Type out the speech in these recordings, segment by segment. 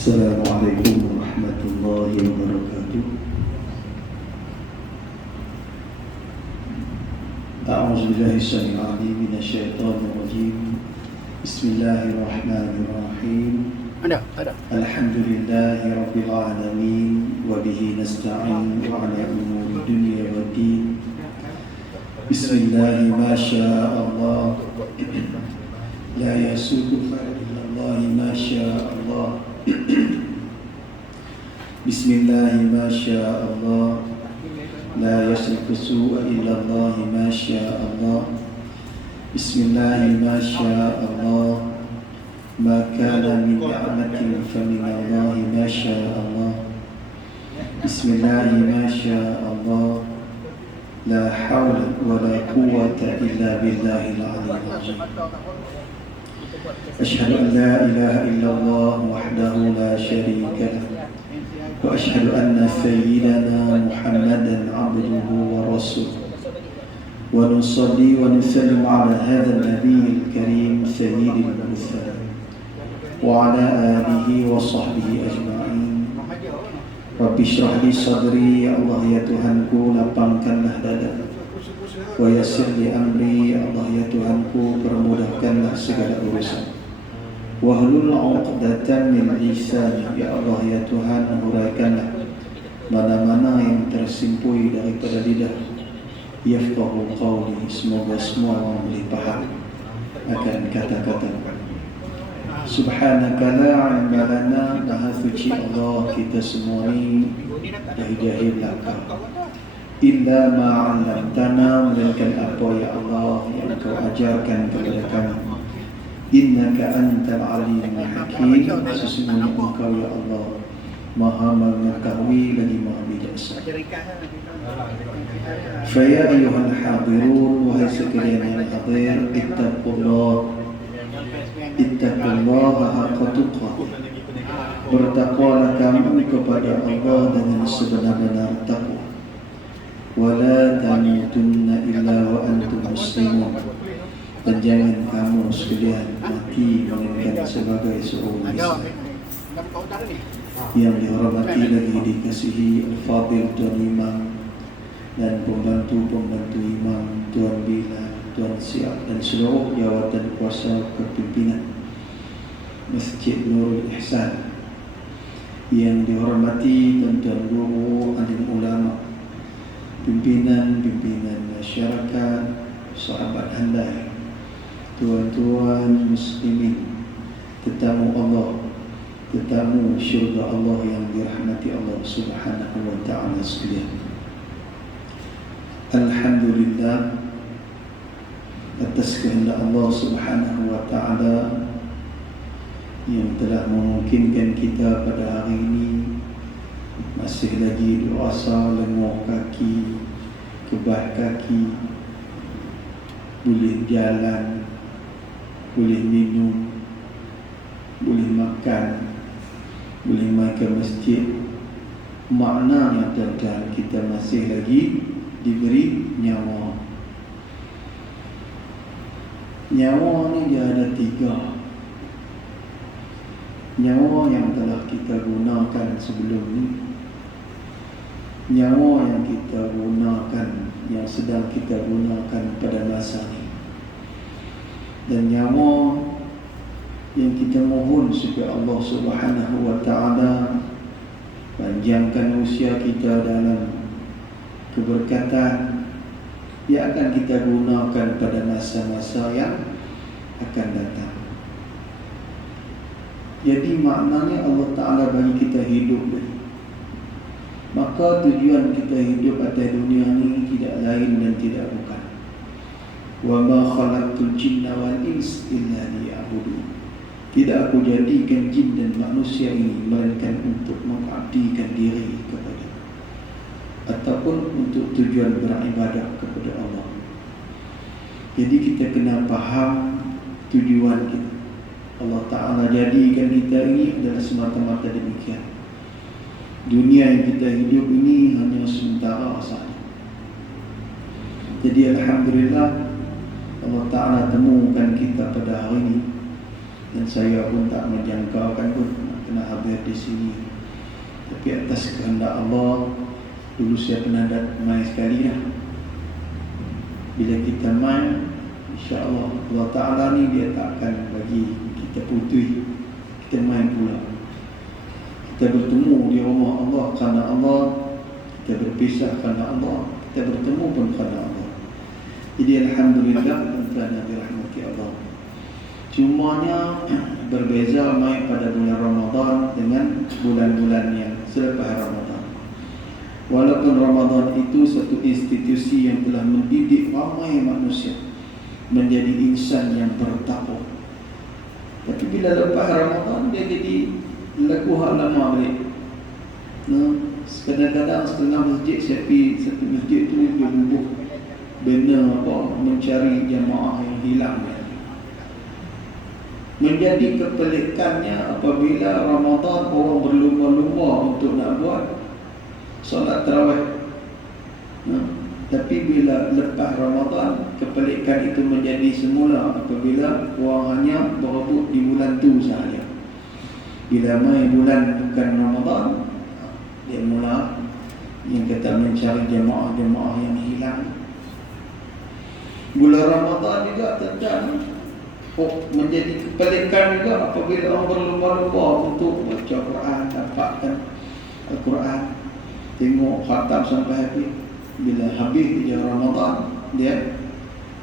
Assalamualaikum warahmatullahi wabarakatuh. A'udzu billahi samil 'alim minasyaitonir rajim. Bismillahirrahmanirrahim. Alhamdulillahi rabbil alamin wa bihi nasta'in 'ala umuri dunya waddin. Bismillahi ma syaa Allah. La yasuqu illallah ma syaa Allah. Bismillahi ma syaa Allah. La yasriku su'a illallah ma syaa Allah. Bismillahi ma syaa Allah. Ma kana min ni'matin fa min Allah ma syaa Allah. Bismillahi ma syaa Allah. La hawla wa la quwwata illa billahil 'aliyyil 'azhim. أشهد أن لا إله إلا الله وحده لا شريك له وأشهد أن سيدنا محمدا عبده ورسوله ونصلي ونسلم على هذا النبي الكريم سيد المرسلين وعلى آله وصحبه أجمعين. رب اشرح لي صدري يا الله يا Tuhanku lapangkanlah dada, wa yassir li amri ya Allah ya Tuhanku permudahkanlah segala urusan, wahlul 'uqdatam min lisani ya Allah ya Tuhan uraikanlah mana-mana yang tersimpui daripada lidah, yafqahu qawli, semoga semua orang boleh faham akan kata-kata. Subhanaka la 'ilma lana, maha suci Allah kita semua ini jahil belaka, illa ma'allamtana, melainkan apa ya Allah yang Engkau ajarkan kepada kami. Innaka antal alimul hakim, sesungguhnya Engkau ya Allah maha mengetahui lagi maha bijaksana. Fa ya ayyuhal hadirun, wahai sekalian yang hadir, ittaqullaha haqqa tuqatih, bertakwalah kamu kepada Allah dengan sebenar-benar takwa. Wala tamutunna illa wa antum muslimun, dan jangan kamu sekalian mati melainkan sebagai seorang Islam. Yang dihormati lagi dikasihi Al-Fadil Tuan Imam dan pembantu-pembantu Imam, Tuan Bila, Tuan Siap dan seluruh jawatan kuasa kepimpinan Masjid Nurul Ihsan. Yang dihormati tuan-tuan guru, alim ulama, pimpinan-pimpinan masyarakat, sahabat handai, tuan-tuan muslimin, tetamu Allah, tetamu syurga Allah yang dirahmati Allah Subhanahu wa ta'ala sekalian. Alhamdulillah, atas kehendak Allah Subhanahu wa ta'ala yang telah memungkinkan kita pada hari ini masih lagi rasa lenguh kaki, kebah kaki, boleh jalan, boleh minum, boleh makan, boleh mai ke masjid. Maknanya tuan-tuan, kita masih lagi diberi nyawa. Nyawa ni dia ada tiga. Nyawa yang telah kita gunakan sebelum ni, nyawa yang kita gunakan, yang sedang kita gunakan pada masa ini, dan nyawa yang kita mohon supaya Allah Subhanahu wa ta'ala panjangkan usia kita dalam keberkatan yang akan kita gunakan pada masa-masa yang akan datang. Jadi maknanya Allah Ta'ala bagi kita hidup ni, maka tujuan kita hidup atas dunia ni tidak lain dan tidak bukan, wa ma khalaqtul jinna wal ins illa liya'budun. Tidak aku jadikan jin dan manusia ini melainkan untuk mengabdikan diri kepada, ataupun untuk tujuan beribadah kepada Allah. Jadi kita kena faham tujuan kita. Allah Ta'ala jadikan kita ini adalah semata-mata demikian. Dunia yang kita hidup ini hanya sementara sahaja. Jadi Alhamdulillah Allah Ta'ala temukan kita pada hari ini, dan saya pun tak menjangkaukan pun kena hadir di sini. Tapi atas kehendak Allah, dulu saya pernah main sekali dah. Bila kita main, insya-Allah Allah Ta'ala ni dia tak akan bagi kita putih. Kita main pula. Kita bertemu di rumah Allah kerana Allah, kita berpisah kerana Allah, kita bertemu pun kerana Allah. Jadi alhamdulillah kerana dirahmati Allah. Cumanya berbeza main pada bulan Ramadan dengan bulan-bulan yang selepas Ramadan. Walaupun Ramadan itu satu institusi yang telah mendidik ramai manusia menjadi insan yang bertakwa, tapi bila lepas Ramadan dia jadi laku hak lama balik. Kadang-kadang setengah masjid, saya pergi satu masjid tu dia bubuh banner apa, mencari jamaah yang hilang. Menjadi kepelikannya apabila Ramadan orang berlumba-lumba untuk nak buat solat tarawih. Tapi bila lepas Ramadan, kepelikan itu menjadi semula apabila orang hanya berebut di bulan tu sahaja. Bila mai bulan bukan Ramadan, dia mula yang kata mencari jemaah-jemaah yang hilang. Bulan Ramadan juga tentang menjadi kepelikan juga apabila orang berlumba-lumba untuk baca Quran, dapatkan Al-Quran, tengok khatam sampai habis. Bila habis je Ramadan, dia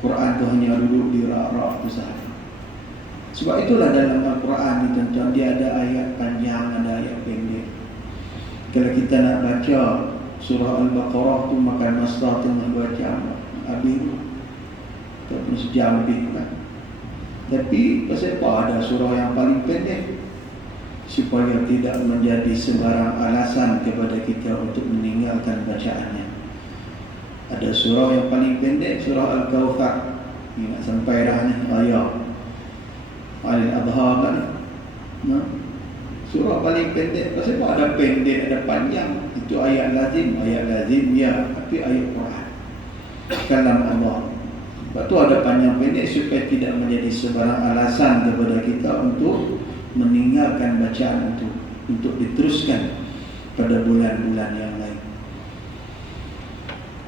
Quran tu hanya duduk di rak-rak tu sahaja. Sebab itulah dalam Al-Quran ni tuan-tuan, dia ada ayat panjang, ada ayat pendek. Kalau kita nak baca surah Al-Baqarah tu makan masa tengah 2 jam habis tu, ataupun sejam lebih kan. Tapi pasal apa ada surah yang paling pendek? Supaya tidak menjadi sebarang alasan kepada kita untuk meninggalkan bacaannya. Ada surah yang paling pendek, surah Al-Kawthar. Ini nak sampai dah ni ayat Al-Adha kan. Surah paling pendek. Pasal apa ada pendek, ada panjang? Itu ayat lazim ya, tapi ayat Quran, kalam Allah. Sebab tu ada panjang pendek supaya tidak menjadi sebarang alasan kepada kita untuk meninggalkan bacaan itu, untuk diteruskan pada bulan-bulan yang lain.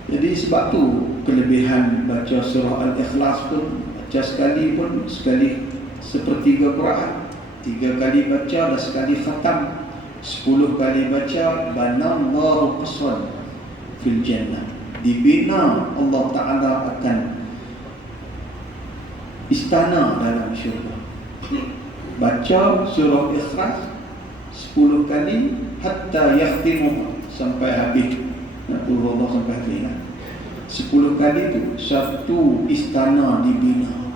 Jadi sebab tu kelebihan baca surah Al-Ikhlas pun, baca sekali pun sekali sepertiga Quran, 3 kali baca dan sekali khatam, 10 kali baca, banallahu qasran fil jannah, dibina Allah Ta'ala akan istana dalam syurga. Baca surah Ikhlas 10 kali hatta yakhtimuha, sampai habis. Nak turun Allah sampai habis. 10 kali tu satu istana dibina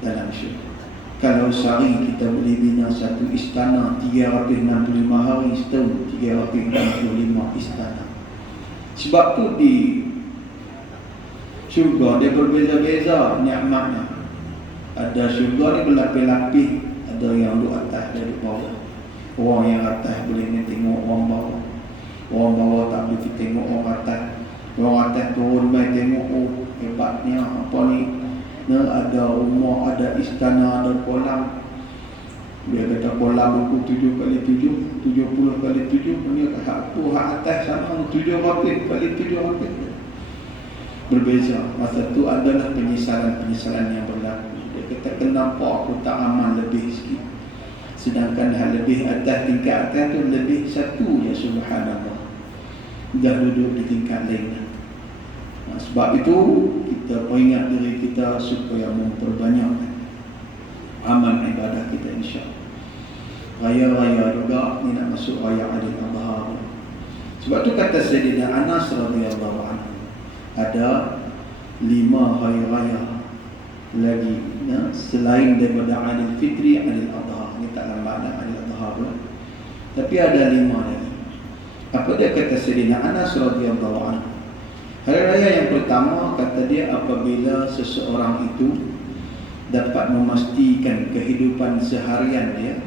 dalam syurga. Kalau sehari kita boleh bina satu istana 365 hari setahun, 365 istana. Sebab tu di syurga dia berbeza-beza nikmatnya. Ada syurga ni berlapis-lapis, ada yang duduk atas, ada duduk bawah. Orang yang atas boleh tengok orang bawah, orang bawah tak boleh tengok orang atas. Orang atas turun mai tengok, oh hebatnya apa ni. Ada rumah, ada istana, ada kolam. Dia kata kolam buku 7x7, 70x7. Dia kata apa hak atas sama 7 kali 7 rapit. Berbeza. Masa tu adalah penyesalan-penyesalan yang berlaku. Dia kata kenapa aku tak amal lebih sikit, sedangkan hal lebih atas, tingkat atas tu lebih satu ya, subhanallah, dah duduk di tingkat lain. Sebab itu kita peringat diri kita supaya memperbanyak amal ibadah kita, insya-Allah. Raya-raya juga ni nak masuk raya Aidil-Adha. Sebab tu kata Sayyidina Anas radhiyallahu anhu, ada 5 hari raya lagi selain daripada Aidil Fitri, Aidil-Adha. Ni tak lambat dah Aidil-Adha pula. Tapi ada 5 lagi. Apa dia kata Sayyidina Anas radhiyallahu anhu? Hari raya yang pertama, kata dia, apabila seseorang itu dapat memastikan kehidupan seharian dia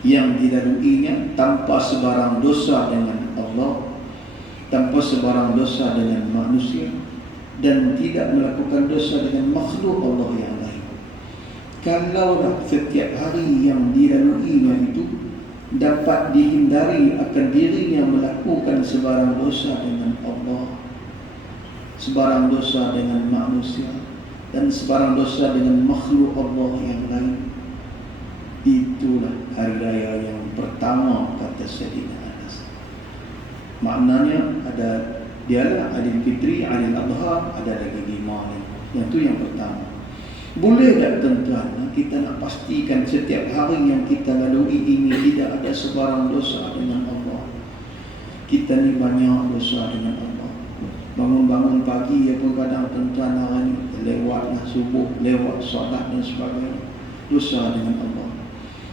yang dilaluinya tanpa sebarang dosa dengan Allah, tanpa sebarang dosa dengan manusia, dan tidak melakukan dosa dengan makhluk Allah yang lain. Kalaulah setiap hari yang dilaluinya itu dapat dihindari akan dirinya melakukan sebarang dosa dengan Allah, sebarang dosa dengan manusia, dan sebarang dosa dengan makhluk Allah yang lain. Itulah hari raya yang pertama, kata Sayyidina Anas. Maknanya ada dialah Adil Fitri, Adil Adha, ada lagi 5 ni. Yang tu yang pertama. Boleh tak tuan-tuan kita nak pastikan setiap hari yang kita lalui ini tidak ada sebarang dosa dengan Allah? Kita ni banyak dosa dengan Allah. Bangun-bangun pagi apa kadang tuan-tuan hari ni lewatlah subuh, lewat solat dan sebagainya, dosa dengan Allah.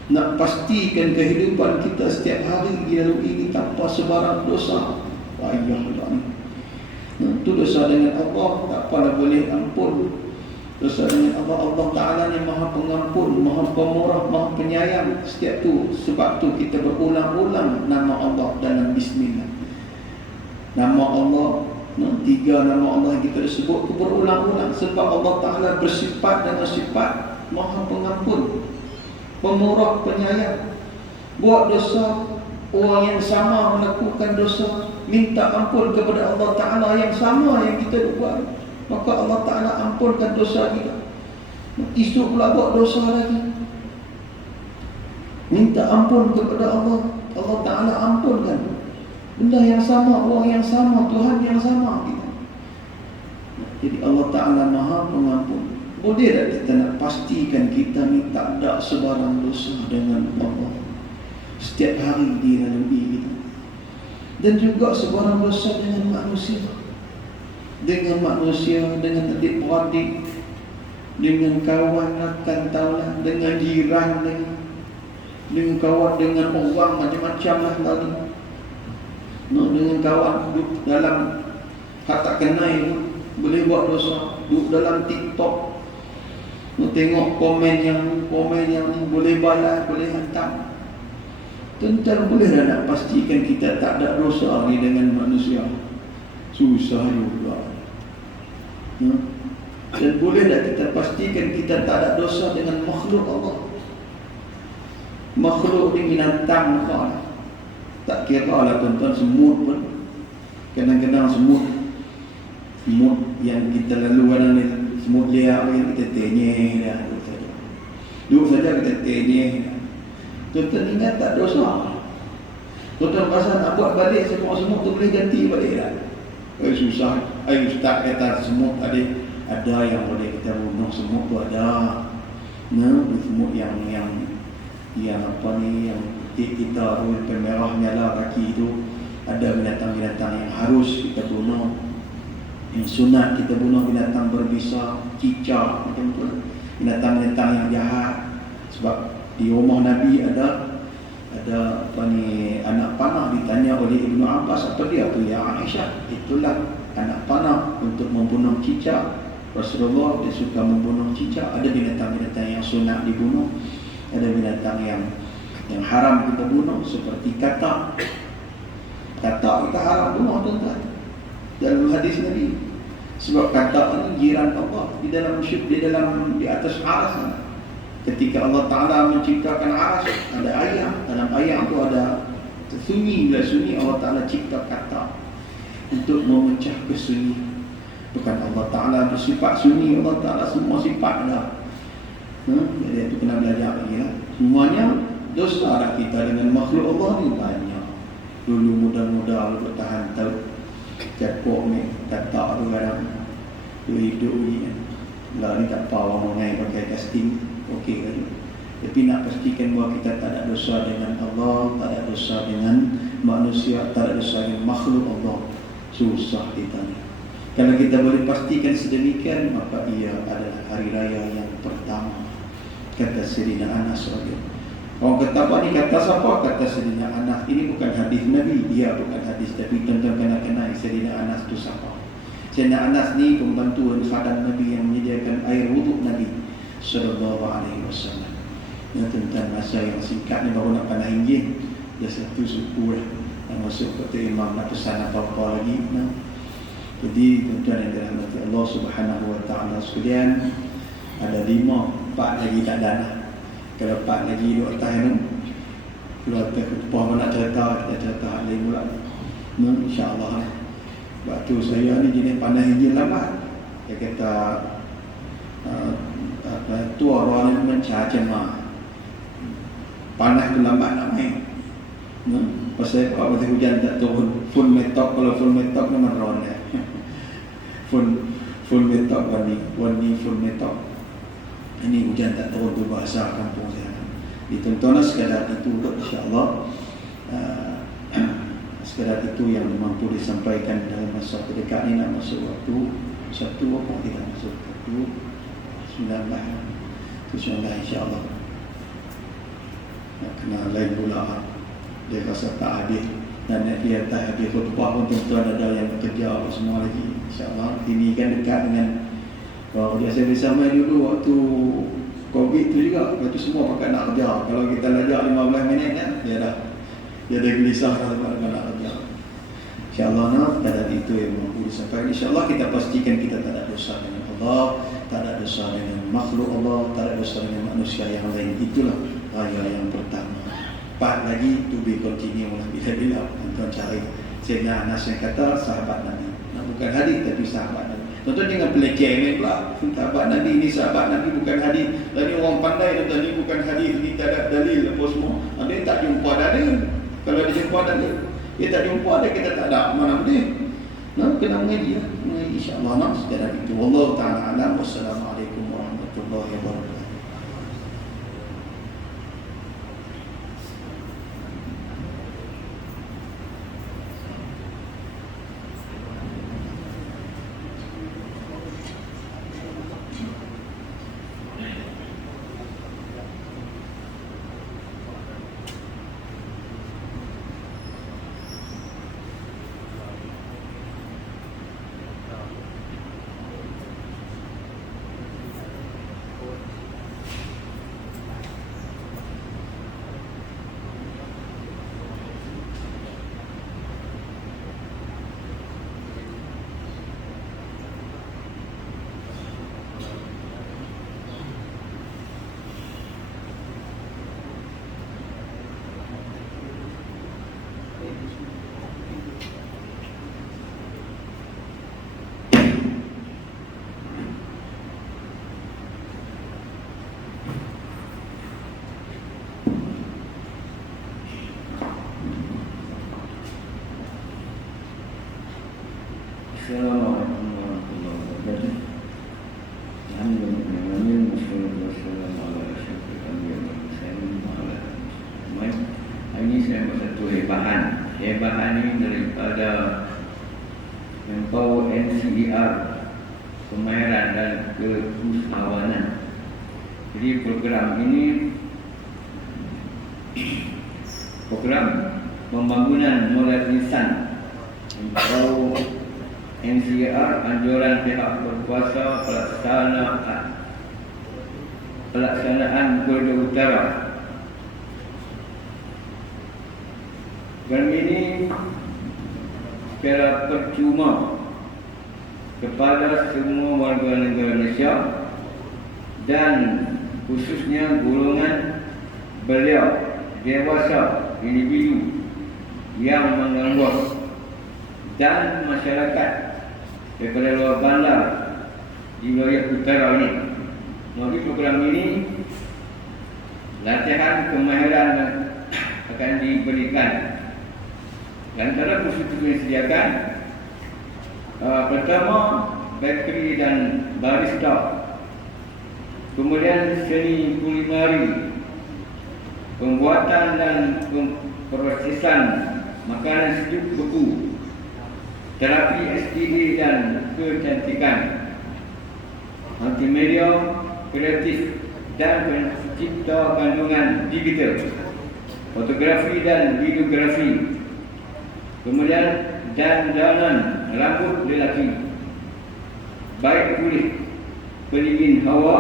Nak pastikan kehidupan kita setiap hari dilalui ini tanpa sebarang dosa, ayahlah ni. Itu dosa dengan Allah tak pernah boleh ampun. Dosa dengan Allah, Allah Ta'ala ni maha pengampun, maha pemurah, maha penyayang. Setiap tu, sebab tu kita berulang-ulang nama Allah dalam Bismillah. Nama Allah, 3 nama Allah yang kita sebut tu berulang-ulang. Sebab Allah Ta'ala bersifat dengan sifat maha pengampun, pemurah, penyayang. Buat dosa, orang yang sama melakukan dosa, minta ampun kepada Allah Ta'ala yang sama yang kita buat, maka Allah Ta'ala ampunkan dosa kita. Esok pula buat dosa lagi, minta ampun kepada Allah, Allah Ta'ala ampunkan. Benda yang sama, orang yang sama, Tuhan yang sama kita. Jadi Allah Ta'ala maha pengampun. Boleh tak kita nak pastikan kita ni tak ada sebarang dosa dengan Allah setiap hari dilalui kita? Dan juga sebarang dosa dengan manusia, dengan adik-beradik, dengan kawan rakan taulan, dengan jiran, dengan kawan, dengan orang macam-macam lah tadi. Dengan kawan duduk dalam tak kenal boleh buat dosa, duduk dalam TikTok, tengok komen yang boleh balas, boleh hantar. Tuan-tuan boleh dah nak pastikan kita tak ada dosa ni dengan manusia? Susah juga. Dan boleh tak kita pastikan kita tak ada dosa dengan makhluk Allah? Makhluk ni binatang lah. Tak kira lah tuan-tuan, semut pun. Kadang-kadang semut yang kita lalu kadang ni, semut liar yang kita tenyeh dah. Duduk saja kita tenyeh. Tuan-tuan ingat tak dosa? Tuan-tuan rasa nak buat balik semua semut tu boleh ganti balik lah. Susah. Ustaz kata semut ada yang boleh kita bunuh, semut tu ada. Semut yang apa ni, yang kita pemerah nyala kaki tu, ada binatang-binatang yang harus kita bunuh. Yang sunat kita bunuh binatang berbisa, cicak macam tu, binatang-binatang yang jahat. Sebab di rumah Nabi ada apa ni, anak panah. Ditanya oleh Ibnu Abbas, apa dia tu? Ya Aisyah, itulah anak panah untuk membunuh cicak. Rasulullah dia suka membunuh cicak. Ada binatang-binatang yang sunat dibunuh, ada binatang yang haram kita bunuh, seperti katak. Katak kita haram bunuh tuan-tuan dalam hadis Nabi. Sebab katak ini jiran Allah di atas aras. Ketika Allah Ta'ala menciptakan aras, ada ayam. Dalam ayam tu ada sunyi. Bila sunyi, Allah Ta'ala cipta katak untuk memecah kesunyi. Bukan Allah Ta'ala bersifat sunyi, Allah Ta'ala semua sifat dah. Jadi itu kena belajar lagi lah. Semuanya dosa lah kita dengan makhluk Allah ni banyak. Dulu muda-muda bertahan tahu cakap ni, katak tu kadang tu hidup ni kan. Lah ni tak apa orang mengai pakai casting, okey kan. Tapi nak pastikan bahawa kita tak ada dosa dengan Allah, tak ada dosa dengan manusia, tak ada dosa dengan makhluk Allah. Susah kita ni. Kalau kita boleh pastikan sedemikian, maka ia adalah hari raya yang pertama, kata Sayyidina Anas radhiyallahu. Orang kata apa ni? Kata siapa? Kata Sayyidina Anas. Ini bukan hadis Nabi, dia bukan hadis, tapi tuan-tuan kena kenal Sayyidina Anas tu siapa. Sayyidina Anas ni pembantu dan khadam Nabi yang menyediakan air wuduk Nabi sallallahu alaihi wasallam. Ya tuan-tuan, masa yang singkat ni baru nak pandai injil, dah satu suku dah. Dan masuk kata imam nak pesan apa-apa lagi. Jadi tuan-tuan yang dirahmati Allah Subhanahu wa taala sekalian, ada 5, 4 lagi tak ada. Kalau 4 lagi duduk atas tu, Kalau ada ketua nak cerita, kita cerita hal lain pula. InsyaAllah. Sebab tu saya ni jenis pandai hijau lambat. Dia kata tu orang ni mencacam panas tu lambat nak main. Pasal apa pasal hujan tak turun. Full metok, kalau full metok memang ron dia. Full metok warni full metok. Ini hujan tak turun tu bahasa kampung saya. Ditonton sekadar itu insya-Allah. Sekadar itu yang mampu disampaikan dalam masa terdekat ini. Nak masuk waktu satu apa kita masuk waktu 19 insya-Allah. Nak kena lain pula. Dia rasa tak habis dan dia tak habis khutbah pun tuan-tuan ada yang bekerja apa semua lagi. InsyaAllah ini kan dekat dengan biasa-biasa main dulu waktu Covid tu juga. Lepas tu semua pakai nak kerja. Kalau kita lajak 15 minit kan, dia dah gelisah kalau nak kerja. InsyaAllah kadar itu yang mampu disampaikan. InsyaAllah kita pastikan kita tak ada dosa dengan Allah, tak ada dosa dengan makhluk Allah, tak ada dosa dengan manusia yang lain. Itulah raya yang pertama. Part lagi to be continue lah bila-bila tuan cari. Sehingga Anas yang kata sahabat Nabi. Bukan hadis tapi sahabat Nabi. Tuan-tuan jangan pelekeh ni pula. Sahabat Nabi ni sahabat Nabi bukan hadis. Lagi orang pandai tuan-tuan ni bukan hadis, ni tak ada dalil apa semua. Dia tak jumpa dalil. Kalau dia jumpa dalil, dia tak jumpa dia kita tak ada mana boleh. Kena mengaji lah. Mengaji insya-Allah secara itu. Wallahu taala alam. Wassalamualaikum warahmatullahi wabarakatuh. Assalamualaikum warahmatullahi wabarakatuh. Alhamdulillah, wassalatu wassalamu ala asyrafil anbiya'i wal mursalin. Hari ini saya buat satu hebahan. Hebahan ini daripada Empower NCER, Kemahiran dan Keusahawanan. Jadi program ini program pembangunan moral insan Empower NCER, anjuran pihak berkuasa pelaksanaan Koridor Utara. Program ini secara percuma kepada semua warga negara Malaysia dan khususnya golongan beliau dewasa individu yang mengganggu dan masyarakat daripada luar bandar di wilayah utara ini. Melalui program ini, latihan kemahiran akan diberikan. Antara kursus yang disediakan, pertama bakery dan barista, kemudian seni kulineri, pembuatan dan prosesan makanan sejuk beku, terapi STD dan kecantikan, multimedia, kreatif dan pencipta kandungan digital, fotografi dan videografi, kemudian dandanan rambut lelaki, baik kulit, pendingin hawa,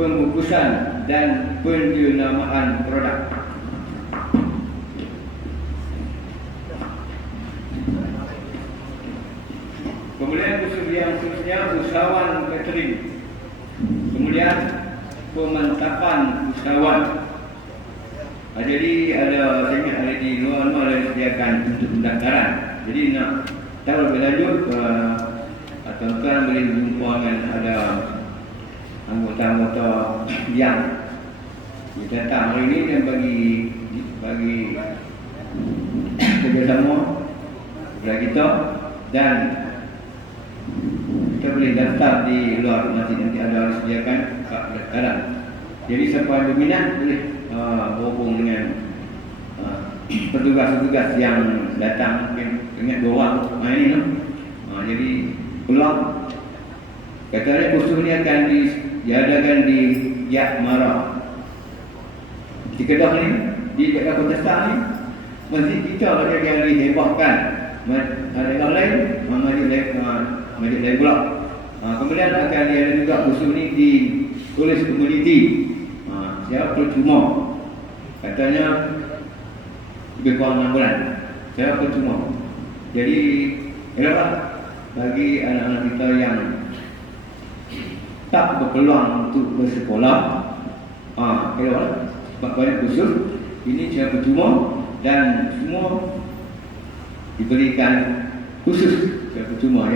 pembungkusan dan penjenamaan produk. Kemudian khusus yang khususnya usahawan catering, kemudian pemantapan usahawan, Jadi ada, saya ingat ada di luar ada disediakan untuk pendaftaran. Jadi nak tahu lebih lanjut, tuan-tuan boleh jumpa dengan ada anggota-anggota yang datang hari ini dan bagi kerjasama kepada kita, dan kita boleh daftar di luar masjid, nanti ada disediakan pendaftaran. Jadi siapa yang berminat boleh berhubung dengan petugas-petugas yang datang, mungkin ingat 2 orang ini no? Jadi peluang katanya kursus ini akan diadakan di Yak Mara di Kedah ni, di Jakarta Kontesta ni. Masjid kita ada yang dihebahkan, ada yang lain masjid lain pula. Kemudian akan ada juga kursus ni ditulis komuniti secara percuma, katanya lebih kurang 6 bulan secara percuma. Jadi kenapa bagi anak-anak kita yang tak berpeluang untuk bersekolah, sebab banyak kursus ini secara percuma dan semua diberikan khusus secara percuma.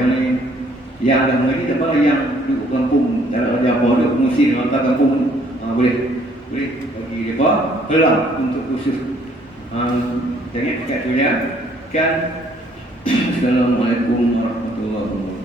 Yang dah mengaji tak apa, yang duduk kampung tak ada apa, duduk pengungsi di mata kampung, boleh bagi mereka peluang untuk khusus. Jangan dekat tu ya kan. Assalamualaikum warahmatullahi wabarakatuh.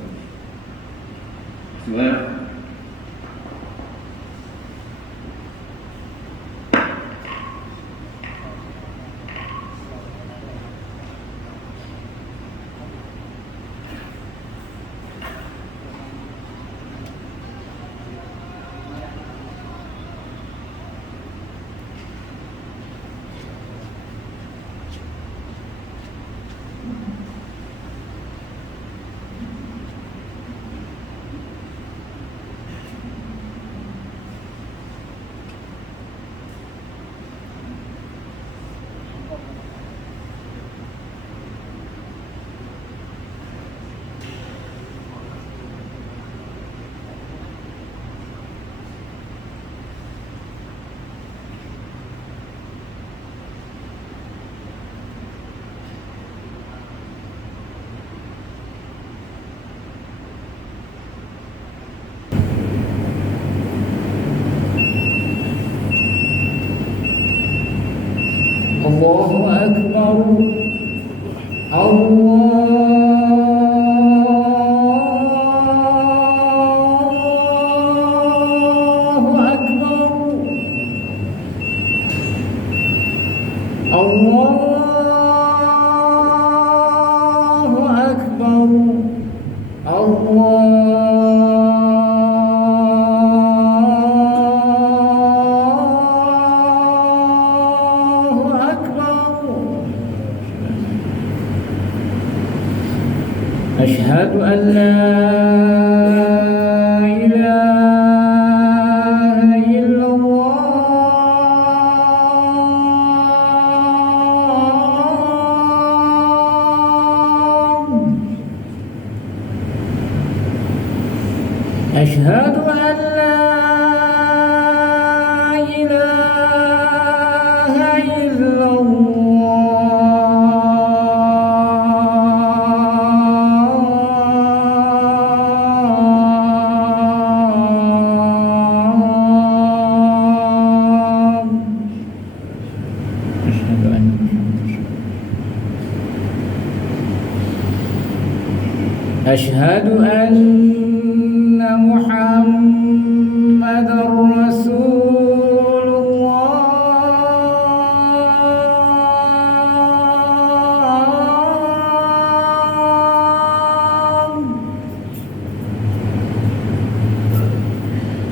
Allahu Akbar, Allahu Akbar, Allahu Akbar, أشهد أن لا إله إلا الله، أشهد أن لا إله إلا أشهد أن محمدًا رسول الله،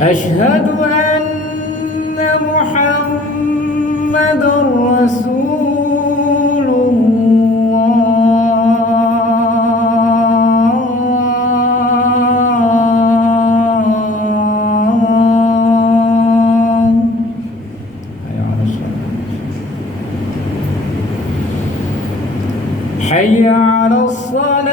أشهد أن محمدًا رسول حي على الصلاة،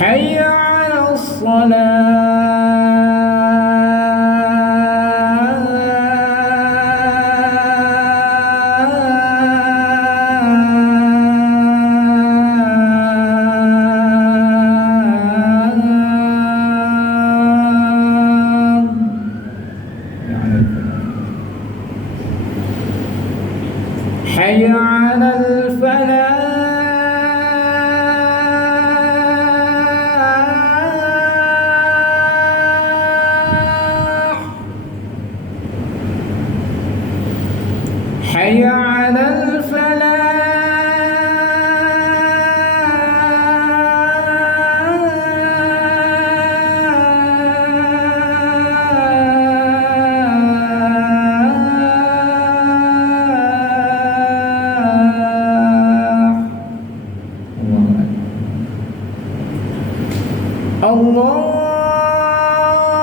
حي على الصلاة حي على الفلاح حي على الفلاح.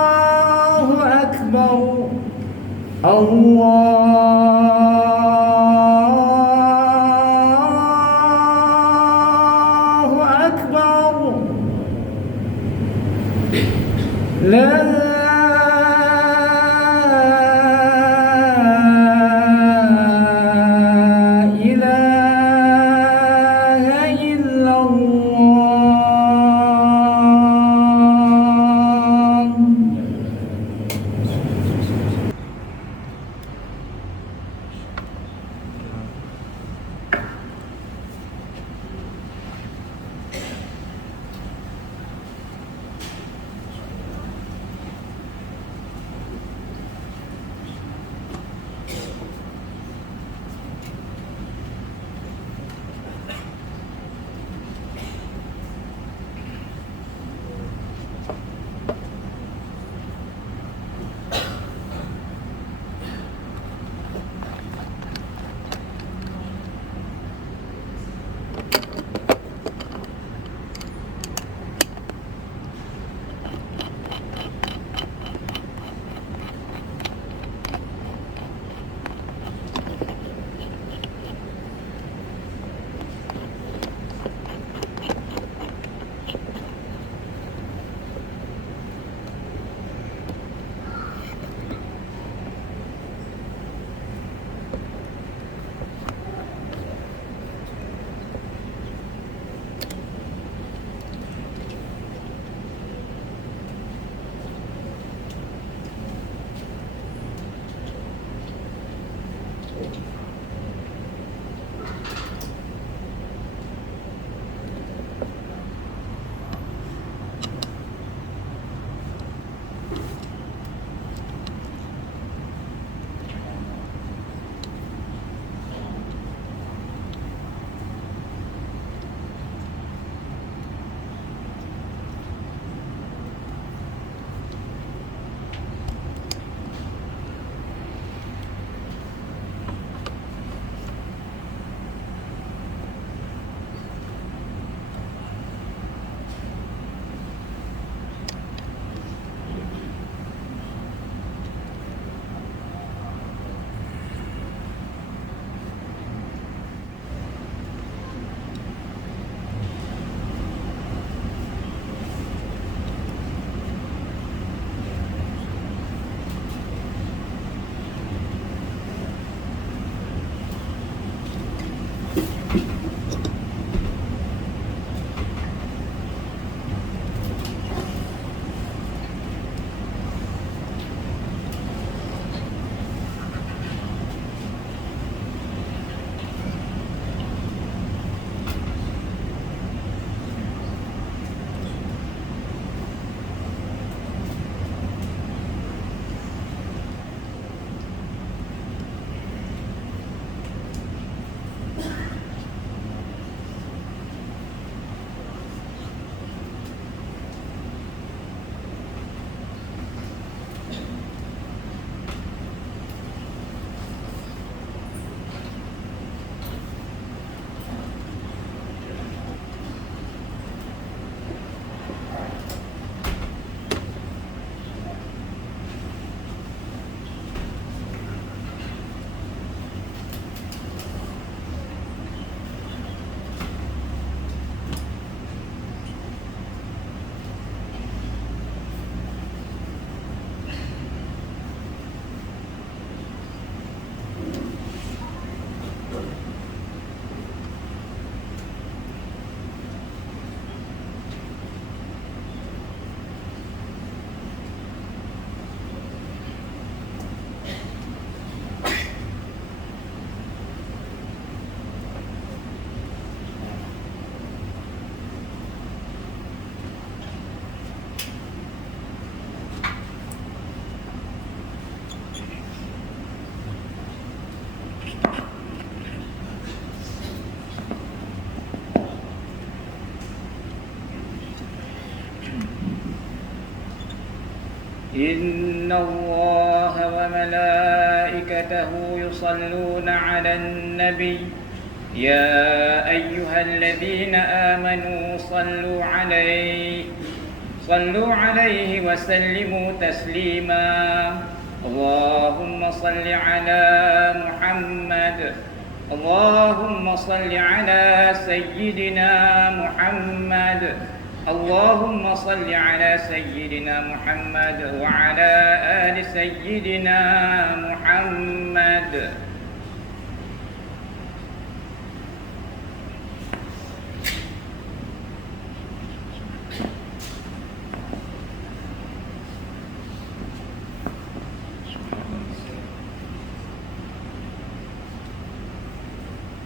الله أكبر الله أكبر لا إله إلا الله إن الله وملائكته يصلون على النبي يا أيها الذين آمنوا صلوا عليه وسلموا تسليما اللهم صل على محمد اللهم صل على سيدنا محمد اللهم صل على سيدنا محمد وعلى آل سيدنا محمد.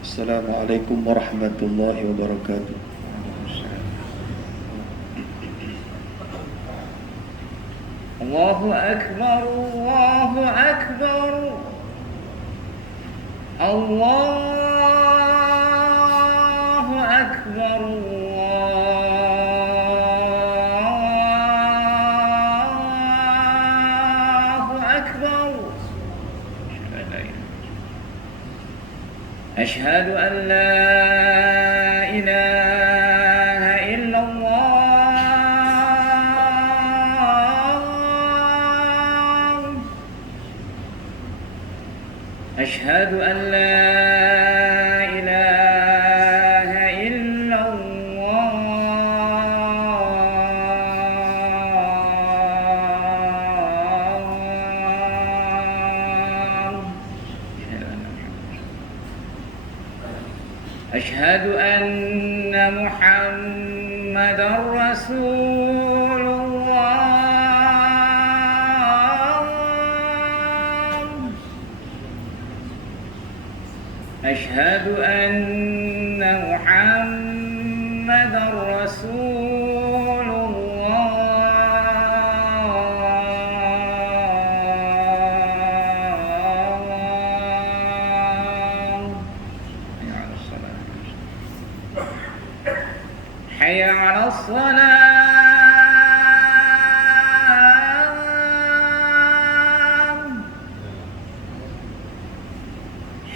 Assalamualaikum warahmatullahi wabarakatuh. Allahu Akbar, Allahu Akbar, Allahu Akbar, Allahu Akbar. أشهد أن لا إله إلا الله أشهد أن لا إله إلا الله أشهد أن محمدا رسول الله أشهد أن محمدا رسول الله. حي على الصلاة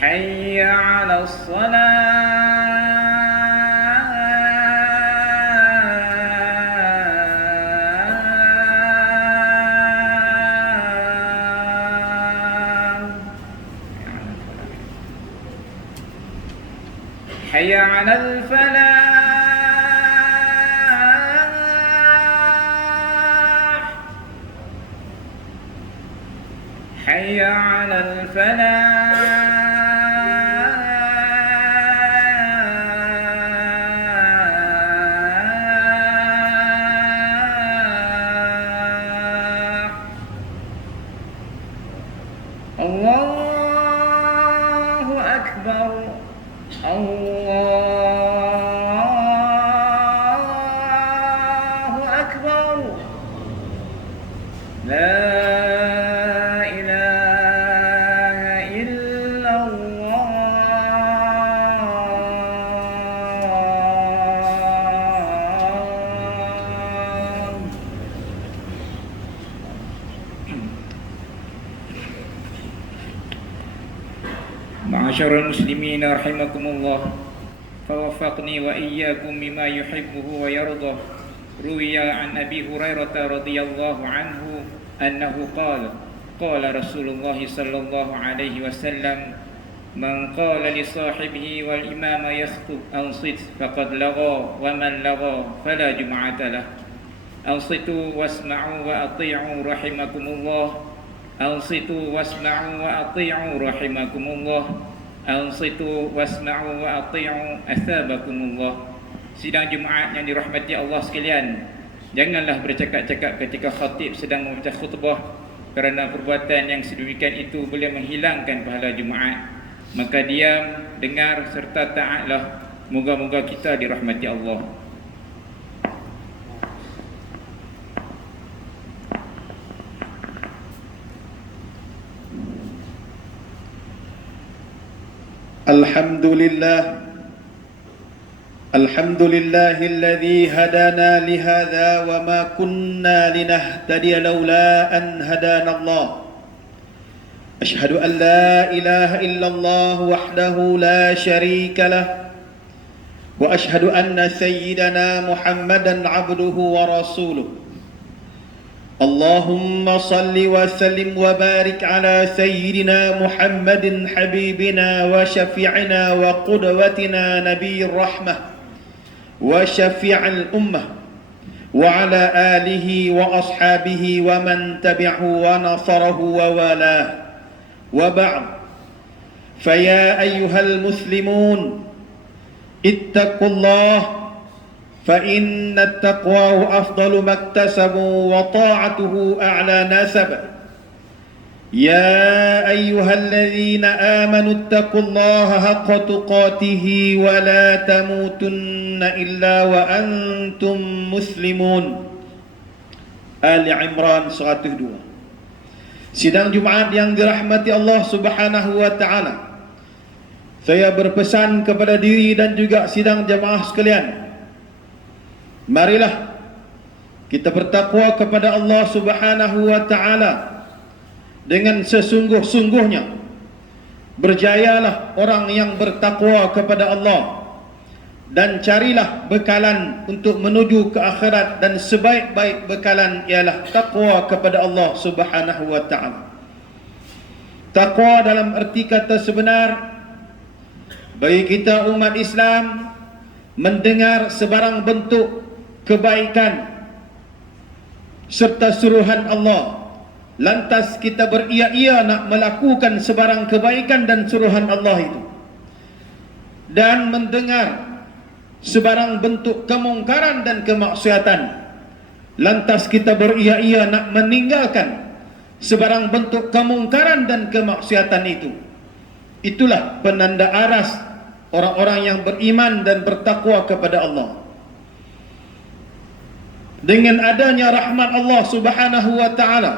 حي على الصلاة حي على الفلاح حي على الفلاح الله أكبر الله أكبر لا إله إلا الله. معاشر المسلمين رحمكم الله فوفقني وإياكم مما يحبه ويرضى روي عن أبي هريرة رضي الله عنه أنه قال رسول الله صلى الله عليه وسلم من قال لصاحبه والإمام يخطب أنصت فقد لغى ومن لغى فلا جمعة له أنصتوا واسمعوا وأطيعوا رحمكم الله أنصتوا واسمعوا وأطيعوا رحمكم الله أنصتوا واسمعوا وأطيعوا أثابكم الله. Sidang Jumaat yang dirahmati Allah sekalian, janganlah bercakap-cakap ketika khatib sedang membaca khutbah, kerana perbuatan yang sedemikian itu boleh menghilangkan pahala Jumaat. Maka diam, dengar serta taatlah. Moga-moga kita dirahmati Allah. Alhamdulillah الحمد لله الذي هدانا لهذا وما كنا لنهتدي لولا أن هدانا الله أشهد أن لا إله إلا الله وحده لا شريك له وأشهد أن سيدنا محمدا عبده ورسوله اللهم صل وسلم وبارك على سيدنا محمد حبيبنا وشفيعنا وقدوتنا نبي الرحمة وشفيع الأمة وعلى آله وأصحابه ومن تبعه ونصره ووالاه وبعد فيا أيها المسلمون اتقوا الله فإن التقوى أفضل ما اكتسبوا وطاعته أعلى نسب يا أيها الذين آمنوا اتقوا الله حق تقاته ولا تموتن إلا وأنتم مسلمون آل عمران 102. Sidang Jumaat yang dirahmati Allah Subhanahu wa taala. Saya berpesan kepada diri dan juga sidang jamaah sekalian, marilah kita bertakwa kepada Allah Subhanahu wa taala dengan sesungguh-sungguhnya. Berjayalah orang yang bertakwa kepada Allah, dan carilah bekalan untuk menuju ke akhirat, dan sebaik-baik bekalan ialah takwa kepada Allah Subhanahu wa taala. Takwa dalam erti kata sebenar, bagi kita umat Islam mendengar sebarang bentuk kebaikan serta suruhan Allah, lantas kita beria-ia nak melakukan sebarang kebaikan dan suruhan Allah itu, dan mendengar sebarang bentuk kemungkaran dan kemaksiatan, lantas kita beria-ia nak meninggalkan sebarang bentuk kemungkaran dan kemaksiatan itu. Itulah penanda aras orang-orang yang beriman dan bertakwa kepada Allah. Dengan adanya rahmat Allah Subhanahu wa taala,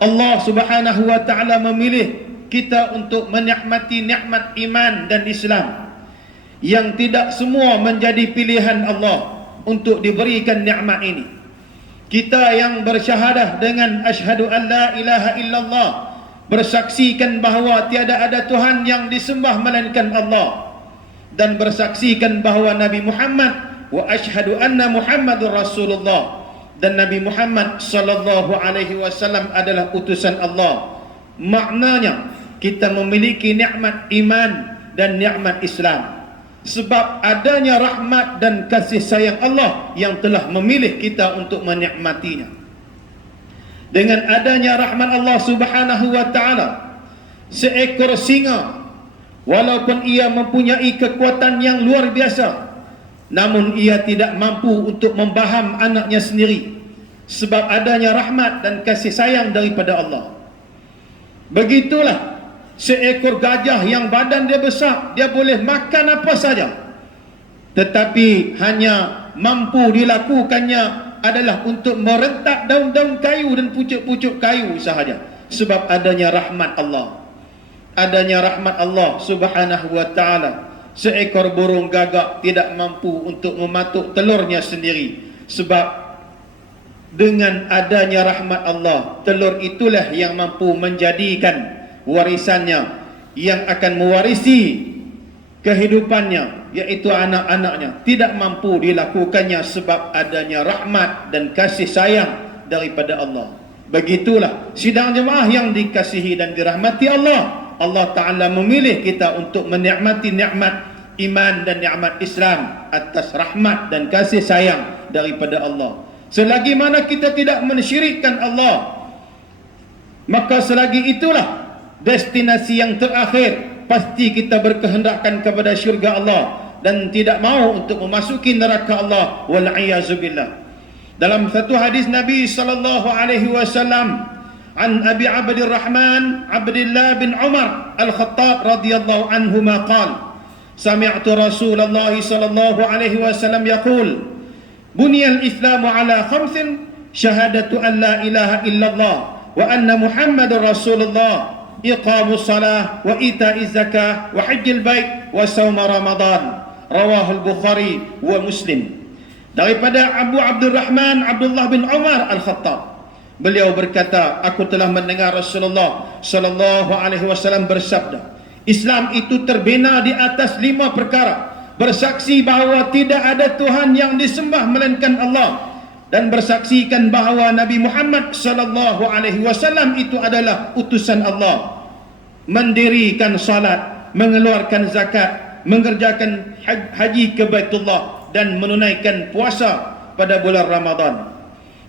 Allah Subhanahu wa taala memilih kita untuk menikmati nikmat iman dan Islam, yang tidak semua menjadi pilihan Allah untuk diberikan nikmat ini. Kita yang bersyahadah dengan asyhadu an la ilaha illallah, bersaksikan bahawa tiada ada Tuhan yang disembah melainkan Allah, dan bersaksikan bahawa Nabi Muhammad wa asyhadu anna Muhammadur Rasulullah, dan Nabi Muhammad sallallahu alaihi wasallam adalah utusan Allah. Maknanya kita memiliki nikmat iman dan nikmat Islam sebab adanya rahmat dan kasih sayang Allah yang telah memilih kita untuk menikmatinya. Dengan adanya rahmat Allah Subhanahu wa taala, seekor singa walaupun ia mempunyai kekuatan yang luar biasa, namun ia tidak mampu untuk membaham anaknya sendiri sebab adanya rahmat dan kasih sayang daripada Allah. Begitulah seekor gajah yang badan dia besar, dia boleh makan apa saja, tetapi hanya mampu dilakukannya adalah untuk merentak daun-daun kayu dan pucuk-pucuk kayu sahaja, sebab adanya rahmat Allah. Adanya rahmat Allah Subhanahu wa taala. Seekor burung gagak tidak mampu untuk mematuk telurnya sendiri, sebab dengan adanya rahmat Allah, telur itulah yang mampu menjadikan warisannya, yang akan mewarisi kehidupannya, yaitu anak-anaknya. Tidak mampu dilakukannya sebab adanya rahmat dan kasih sayang daripada Allah. Begitulah sidang jemaah yang dikasihi dan dirahmati Allah. Allah Ta'ala memilih kita untuk menikmati nikmat iman dan nikmat Islam atas rahmat dan kasih sayang daripada Allah. Selagi mana kita tidak mensyirikkan Allah, maka selagi itulah destinasi yang terakhir. Pasti kita berkehendakkan kepada syurga Allah dan tidak mahu untuk memasuki neraka Allah, wal'iyazubillah. Dalam satu hadis Nabi sallallahu alaihi wasallam, an Abi Abdurrahman Abdullah bin Umar Al-Khattab radhiyallahu anhuma qala, sami'tu Rasulullah sallallahu alaihi wasallam yaqul, buniyal Islamu ala khamsin, syahadatu an la ilaha illallah wa anna Muhammadar Rasulullah, iqamus salah wa ita'iz zakah wa hajjil bait wa saum ramadan. rawahul Bukhari wa Muslim. Daripada Abu Abdurrahman Abdullah bin Umar Al-Khattab, beliau berkata, aku telah mendengar Rasulullah sallallahu alaihi wasallam bersabda, Islam itu terbina di atas 5 perkara: bersaksi bahawa tidak ada Tuhan yang disembah melainkan Allah, dan bersaksikan bahawa Nabi Muhammad sallallahu alaihi wasallam itu adalah utusan Allah, mendirikan salat, mengeluarkan zakat, mengerjakan haji ke Baitullah, dan menunaikan puasa pada bulan Ramadan.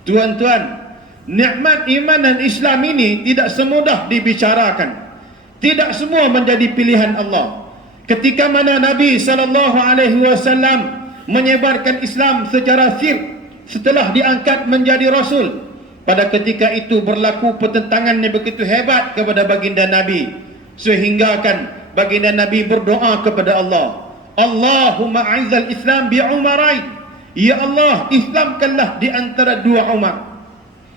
Tuan-tuan, nikmat iman dan Islam ini tidak semudah dibicarakan. Tidak semua menjadi pilihan Allah. Ketika mana Nabi SAW menyebarkan Islam secara sir setelah diangkat menjadi Rasul, pada ketika itu berlaku pertentangan yang begitu hebat kepada baginda Nabi, sehinggakan baginda Nabi berdoa kepada Allah, Allahumma a'izzal Islam bi Umarain, ya Allah, Islamkanlah di antara 2 Umar.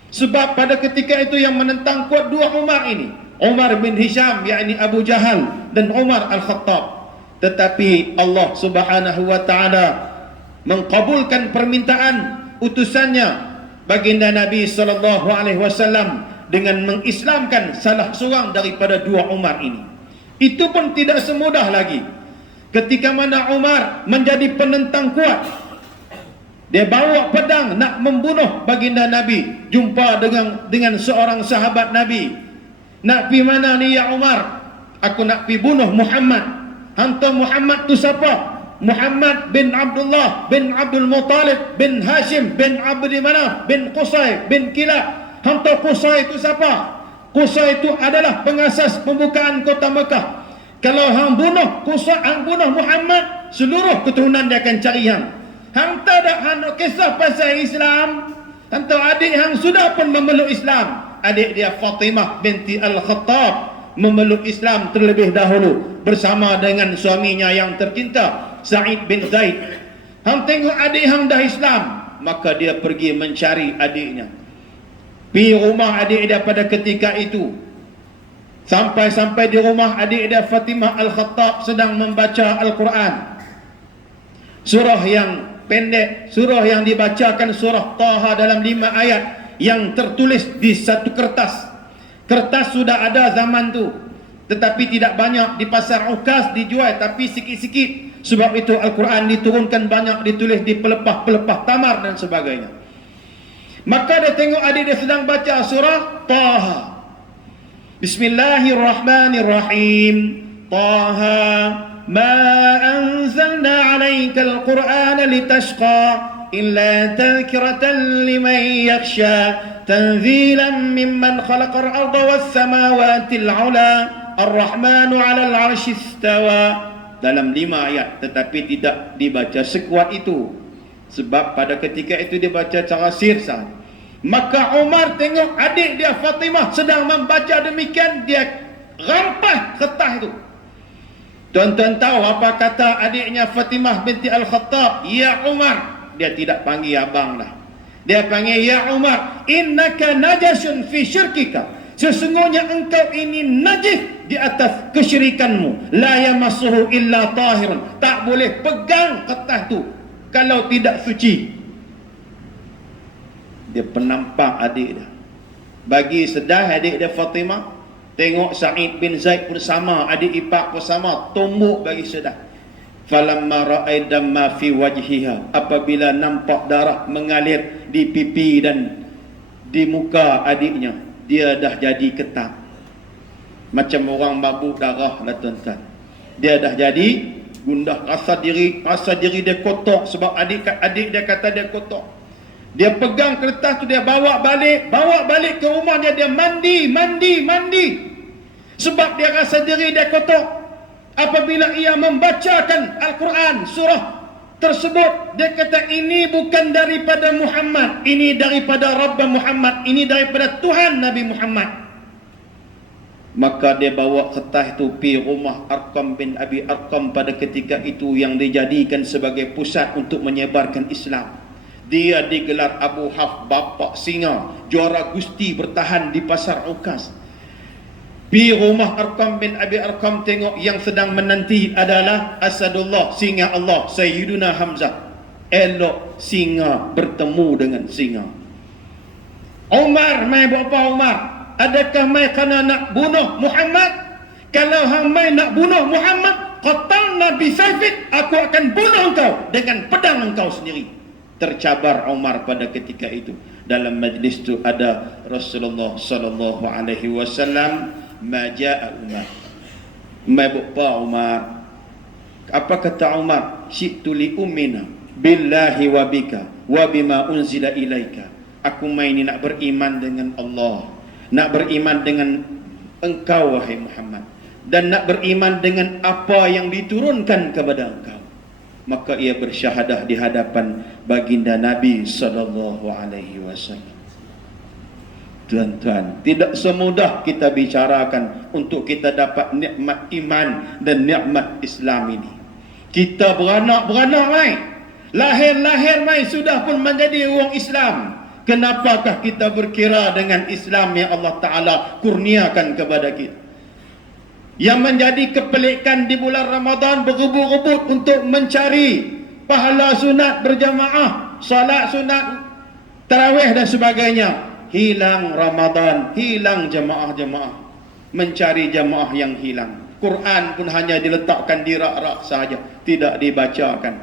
Sebab pada ketika itu yang menentang kuat 2 Umar ini, Umar bin Hisham yakni Abu Jahal dan Umar Al-Khattab. Tetapi Allah Subhanahu wa taala mengkabulkan permintaan utusannya baginda Nabi sallallahu alaihi wasallam dengan mengislamkan salah seorang daripada 2 Umar ini. Itu pun tidak semudah lagi. Ketika mana Umar menjadi penentang kuat, dia bawa pedang nak membunuh baginda Nabi, jumpa dengan seorang sahabat Nabi. Nak pi mana ni ya Umar? Aku nak pi bunuh Muhammad. Hantu Muhammad tu siapa? Muhammad bin Abdullah bin Abdul Muttalib bin Hashim bin Abdi Manaf bin Qusay bin Kilab. Hantu Qusay itu siapa? Qusay itu adalah pengasas pembukaan kota Mekah. Kalau hang bunuh Qusay, hang bunuh Muhammad, seluruh keturunan dia akan cari hang. Hang tak ada hang kisah pasal Islam. Hang tahu adik hang sudah pun memeluk Islam. Adik dia Fatimah binti Al-Khattab memeluk Islam terlebih dahulu bersama dengan suaminya yang tercinta Sa'id bin Zaid. Hang tengok adik hang dah Islam, maka dia pergi mencari adiknya. Pi rumah adik dia pada ketika itu. Sampai di rumah adik dia Fatimah Al-Khattab sedang membaca Al-Quran. Surah yang pendek, surah yang dibacakan surah Taha dalam 5 ayat yang tertulis di satu kertas. Kertas sudah ada zaman tu, tetapi tidak banyak di pasar Ukaz dijual, tapi sikit-sikit. Sebab itu Al-Quran diturunkan banyak, ditulis di pelepah-pelepah tamar dan sebagainya. Maka dia tengok adik dia sedang baca surah Taha. Bismillahirrahmanirrahim. Taha ma anzalna 'alaikal Qur'ana litashqa illa tadhkiratan liman yakhsha tanzilan mimman khalaqal arda was samawati al-'ula ar-rahmanu 'alal 'arsy istawa. Dalam 5 ayat, tetapi tidak dibaca sekuat itu, sebab pada ketika itu dibaca cara sirsa. Maka Umar tengok adik dia Fatimah sedang membaca demikian, dia rampas kertas itu. Tuan-tuan tahu apa kata adiknya Fatimah binti Al-Khattab? Ya Umar. Dia tidak panggil abang dah, dia panggil ya Umar, innaka najasun fi syirkika, sesungguhnya engkau ini najis di atas kesyirikanmu. La yamassuhu illa tahirun, tak boleh pegang kertas tu kalau tidak suci. Dia penampak adik dia. Bagi sedar adik dia Fatimah, tengok Sa'id bin Zaid pun sama, adik ipar pun sama, tumbuk bagi sedar. Falamma ra'ay damma fi wajhiha, apabila nampak darah mengalir di pipi dan di muka adiknya, dia dah jadi ketak. Macam orang mabuk darah lah tuan-tuan. Dia dah jadi gundah, rasa diri dia kotor sebab adik dia kata dia kotor. Dia pegang kertas tu, dia bawa balik ke rumahnya, dia mandi. Sebab dia rasa diri dia kotor. Apabila ia membacakan Al-Quran surah tersebut, dia kata ini bukan daripada Muhammad, ini daripada Rabb Muhammad, ini daripada Tuhan Nabi Muhammad. Maka dia bawa kertas itu pergi rumah Arqam bin Abi Arqam pada ketika itu, yang dijadikan sebagai pusat untuk menyebarkan Islam. Dia digelar Abu Haf, bapa singa, juara gusti bertahan di pasar Ukaz. Pi rumah Arqam bin Abi Arqam, tengok yang sedang menanti adalah Asadullah, singa Allah, Sayyiduna Hamzah. Elok singa bertemu dengan singa. Umar mai buat apa Umar? Adakah mai kerana nak bunuh Muhammad? Kalau hang mai nak bunuh Muhammad, qatalna bi sayfik, aku akan bunuh engkau dengan pedang engkau sendiri. Tercabar Umar pada ketika itu. Dalam majlis itu ada Rasulullah sallallahu alaihi wasallam. Ma jaa Umar. Ma bupa Umar. Apa kata Umar? Syi'tu li ummina billahi wa bika wa bima unzila ilaika. Aku mai ni nak beriman dengan Allah, nak beriman dengan engkau wahai Muhammad, dan nak beriman dengan apa yang diturunkan kepada engkau. Maka ia bersyahadah di hadapan baginda Nabi sallallahu alaihi wasallam. Tuan-tuan, tidak semudah kita bicarakan untuk kita dapat nikmat iman dan nikmat Islam ini. Kita beranak-beranak mai, lahir-lahir mai sudah pun menjadi orang Islam. Kenapakah kita berkira dengan Islam yang Allah Ta'ala kurniakan kepada kita? Yang menjadi kepelikan di bulan Ramadan, berebut-rebut untuk mencari pahala sunat berjamaah, salat sunat, tarawih dan sebagainya. Hilang Ramadan, hilang jemaah-jemaah, mencari jemaah yang hilang. Quran pun hanya diletakkan di rak-rak sahaja, tidak dibacakan.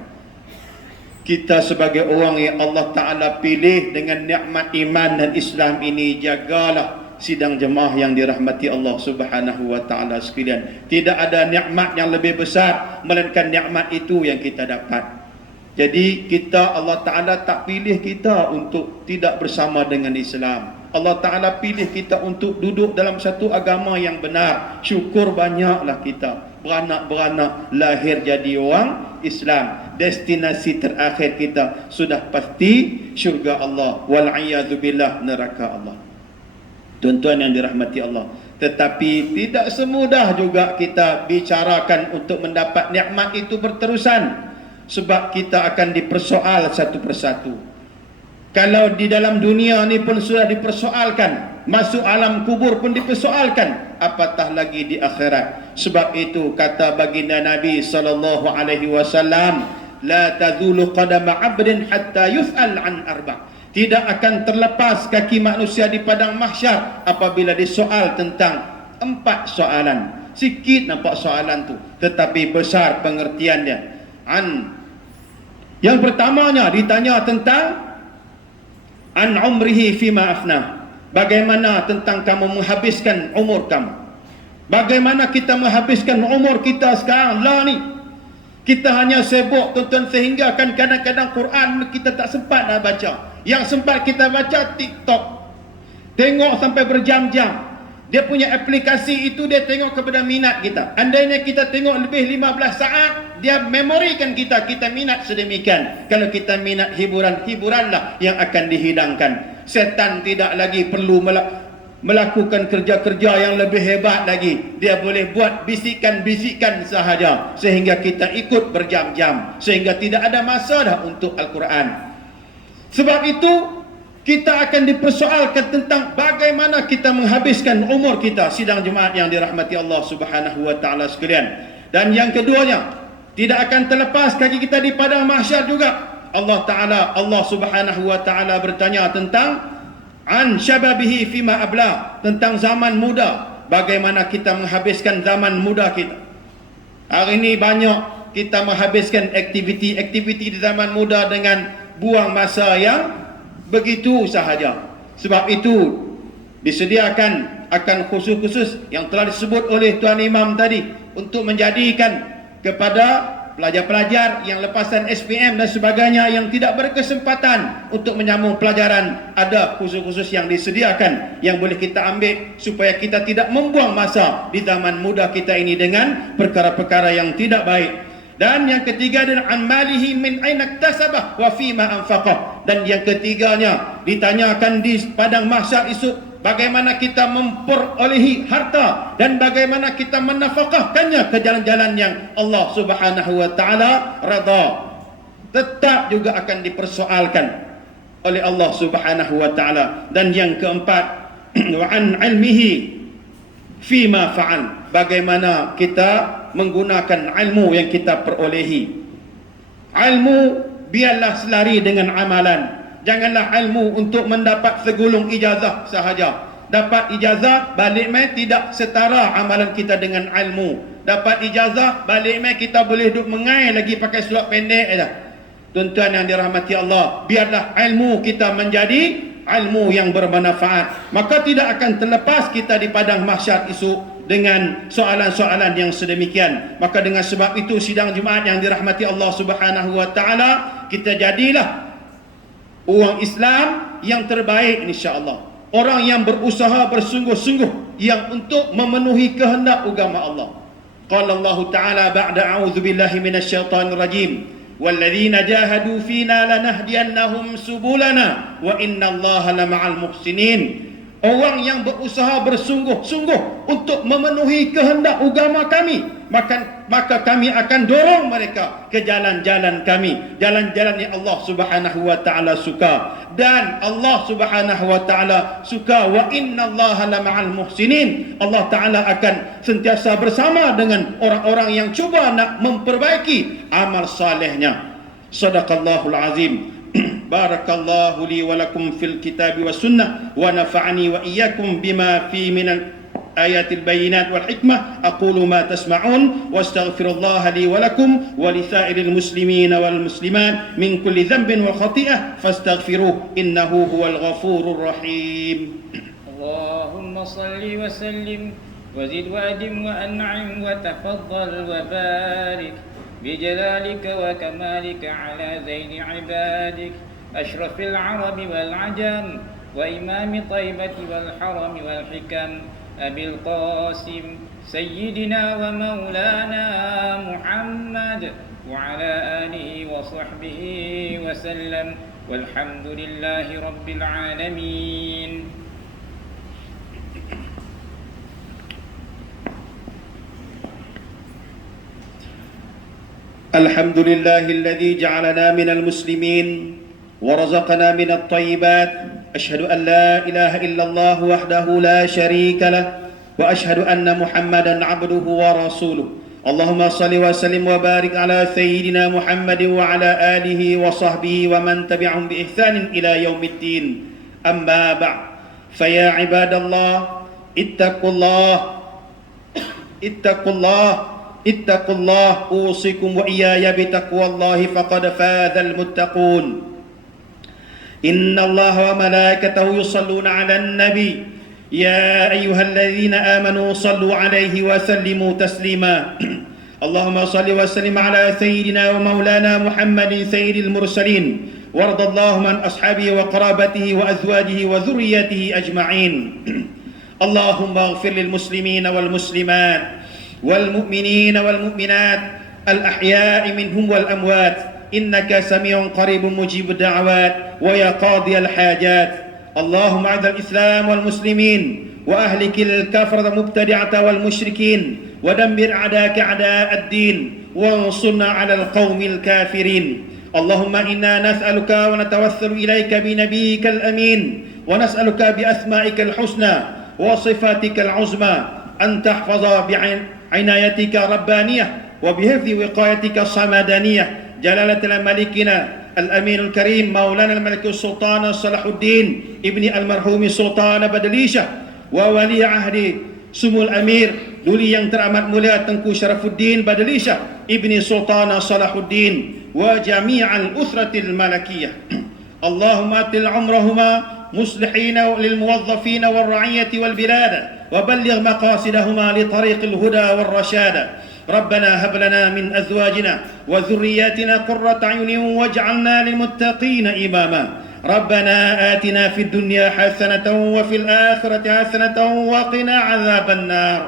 Kita sebagai orang yang Allah Ta'ala pilih dengan nikmat iman dan Islam ini, jagalah sidang jemaah yang dirahmati Allah Subhanahu wa Ta'ala sekalian. Tidak ada nikmat yang lebih besar melainkan nikmat itu yang kita dapat. Jadi kita, Allah Ta'ala tak pilih kita untuk tidak bersama dengan Islam. Allah Ta'ala pilih kita untuk duduk dalam satu agama yang benar. Syukur banyaklah kita, beranak-beranak lahir jadi orang Islam. Destinasi terakhir kita sudah pasti syurga Allah, wal'iyadzubillah, neraka Allah. Tuan-tuan yang dirahmati Allah, tetapi tidak semudah juga kita bicarakan untuk mendapat nikmat itu berterusan. Sebab kita akan dipersoal satu persatu. Kalau di dalam dunia ni pun sudah dipersoalkan, masuk alam kubur pun dipersoalkan, apatah lagi di akhirat. Sebab itu kata baginda Nabi sallallahu alaihi wasallam, la tazulu qadama 'abdin hatta yus'al an arba'. Tidak akan terlepas kaki manusia di padang mahsyar apabila disoal tentang 4 soalan. Sikit nampak soalan tu, tetapi besar pengertiannya. Yang pertamanya ditanya tentang an umrihi fima afna. Bagaimana tentang kamu menghabiskan umur kamu? Bagaimana kita menghabiskan umur kita sekarang lah ni? Kita hanya sibuk, tuan-tuan, sehingga kan kadang-kadang Quran kita tak sempat nak baca. Yang sempat kita baca TikTok. Tengok sampai berjam-jam. Dia punya aplikasi itu, dia tengok kepada minat kita. Andainya kita tengok lebih 15 saat, dia memorikan kita minat sedemikian. Kalau kita minat hiburan, hiburanlah yang akan dihidangkan. Setan tidak lagi perlu melakukan kerja-kerja yang lebih hebat lagi. Dia boleh buat bisikan-bisikan sahaja sehingga kita ikut berjam-jam, sehingga tidak ada masa dah untuk Al-Quran. Sebab itu kita akan dipersoalkan tentang bagaimana kita menghabiskan umur kita, sidang jemaat yang dirahmati Allah Subhanahu wa Ta'ala sekalian. Dan yang keduanya, tidak akan terlepas kaki kita di padang mahsyar juga. Allah Subhanahu wa Ta'ala bertanya tentang an syababihi fima abla, tentang zaman muda, bagaimana kita menghabiskan zaman muda kita. Hari ini banyak kita menghabiskan aktiviti di zaman muda dengan buang masa yang begitu sahaja. Sebab itu disediakan akan khusus-khusus yang telah disebut oleh Tuan Imam tadi, untuk menjadikan kepada pelajar-pelajar yang lepasan SPM dan sebagainya yang tidak berkesempatan untuk menyambung pelajaran, ada khusus-khusus yang disediakan yang boleh kita ambil supaya kita tidak membuang masa di zaman muda kita ini dengan perkara-perkara yang tidak baik. Dan yang ketiga adalah an malihi min aina iktasabah wa fima anfaqah. Dan yang ketiganya ditanyakan di padang mahsyar esok, bagaimana kita memperolehi harta dan bagaimana kita menafkahkannya ke jalan-jalan yang Allah Subhanahu wa Ta'ala redha. Tetap juga akan dipersoalkan oleh Allah Subhanahu wa Ta'ala. Dan yang keempat, wa an ilmihi fima fa'al, bagaimana kita menggunakan ilmu yang kita perolehi. Ilmu biarlah selari dengan amalan. Janganlah ilmu untuk mendapat segulung ijazah sahaja. Dapat ijazah balik mai tidak setara amalan kita dengan ilmu. Dapat ijazah balik mai kita boleh duduk mengai lagi pakai seluar pendek dah. Tuan-tuan yang dirahmati Allah, biarlah ilmu kita menjadi ilmu yang bermanfaat, maka tidak akan terlepas kita di padang mahsyar esok dengan soalan-soalan yang sedemikian. Maka dengan sebab itu sidang Jumaat yang dirahmati Allah Subhanahu wa taala, kita jadilah orang Islam yang terbaik insya-Allah. Orang yang berusaha bersungguh-sungguh yang untuk memenuhi kehendak agama Allah. Qala Allah Ta'ala ba'da a'udzu billahi minasyaitonir rajim. Walladzina jahadu fina lanahdiyannahum subulana wa innallaha lama'al muhsinin. Orang yang berusaha bersungguh-sungguh untuk memenuhi kehendak agama kami, maka kami akan dorong mereka ke jalan-jalan kami, jalan-jalan yang Allah Subhanahu wa taala suka. Dan Allah Subhanahu wa taala suka wa innallaha lama'al muhsinin. Allah taala akan sentiasa bersama dengan orang-orang yang cuba nak memperbaiki amal salehnya. Sadaqallahul azim. Barakallahu li wa lakum fil kitab was sunnah wa nafa'ani wa iyyakum bima fi min ayatil bayinat wal hikmah. Aqulu ma tasma'un wa astaghfirullaha li wa lakum wa li sa'iril muslimina wal muslimat min kulli dhanbin wa khati'ah fastaghfiruhu innahu huwal ghafurur rahim. Allahumma salli wa sallim wa zid wa adim wa an'im wa tafaddal wa barik بجلالك وكمالك على زين عبادك أشرف العرب والعجم وإمام طيبة والحرم والحكم أبي القاسم سيدنا ومولانا محمد وعلى آله وصحبه وسلم والحمد لله رب العالمين. الحمد لله الذي جعلنا من المسلمين ورزقنا من الطيبات. أشهد أن لا إله إلا الله وحده لا شريك له وأشهد أن محمدا عبده ورسوله. اللهم صل وسلم وبارك على سيدنا محمد وعلى آله وصحبه ومن تبعهم بإحسان إلى يوم الدين. أما بعد، فيا عباد الله اتقوا الله اتقوا الله اتقوا الله أوصيكم وإياي بتقوى الله فقد فاز المتقون. إن الله وملائكته يصلون على النبي يا أيها الذين آمنوا صلوا عليه وسلموا تسليما. اللهم صل وسلم على سيدنا ومولانا محمد سيد المرسلين وارض اللهم عن أصحابه وقرابته وأزواجه وذريته أجمعين. اللهم اغفر للمسلمين والمسلمات والمؤمنين والمؤمنات الأحياء منهم والأموات إنك سميع قريب مجيب الدعوات ويا قاضي الحاجات. اللهم أعز الإسلام والمسلمين وأهلك الكفرة المبتدعة والمشركين ودمر أعداءك أعداء الدين وانصرنا على القوم الكافرين. اللهم إنا نسألك ونتوسل إليك بنبيك الأمين ونسألك بأسمائك الحسنى وصفاتك العظمى أن تحفظ عنايتك ربانية وبحفظ وقايتك الصمدانية جلالة ملكنا الأمين الكريم مولانا الملك السلطان صلاح الدين ابن المرحوم سلطان بدليشة وولي عهد سمو الأمير دولي yang teramat mulia Tengku Syarafuddin Badalishah ibni Sultan Salahuddin wa jami'al usratil malakiyah. Allahumma atil umrahuma مصلحين للموظفين والرعية والبلاد وبلغ مقاصدهما لطريق الهدى والرشاد. ربنا هب لنا من أزواجنا وذرياتنا قرة أعين واجعلنا للمتقين إماما. ربنا آتنا في الدنيا حسنة وفي الآخرة حسنة وقنا عذاب النار.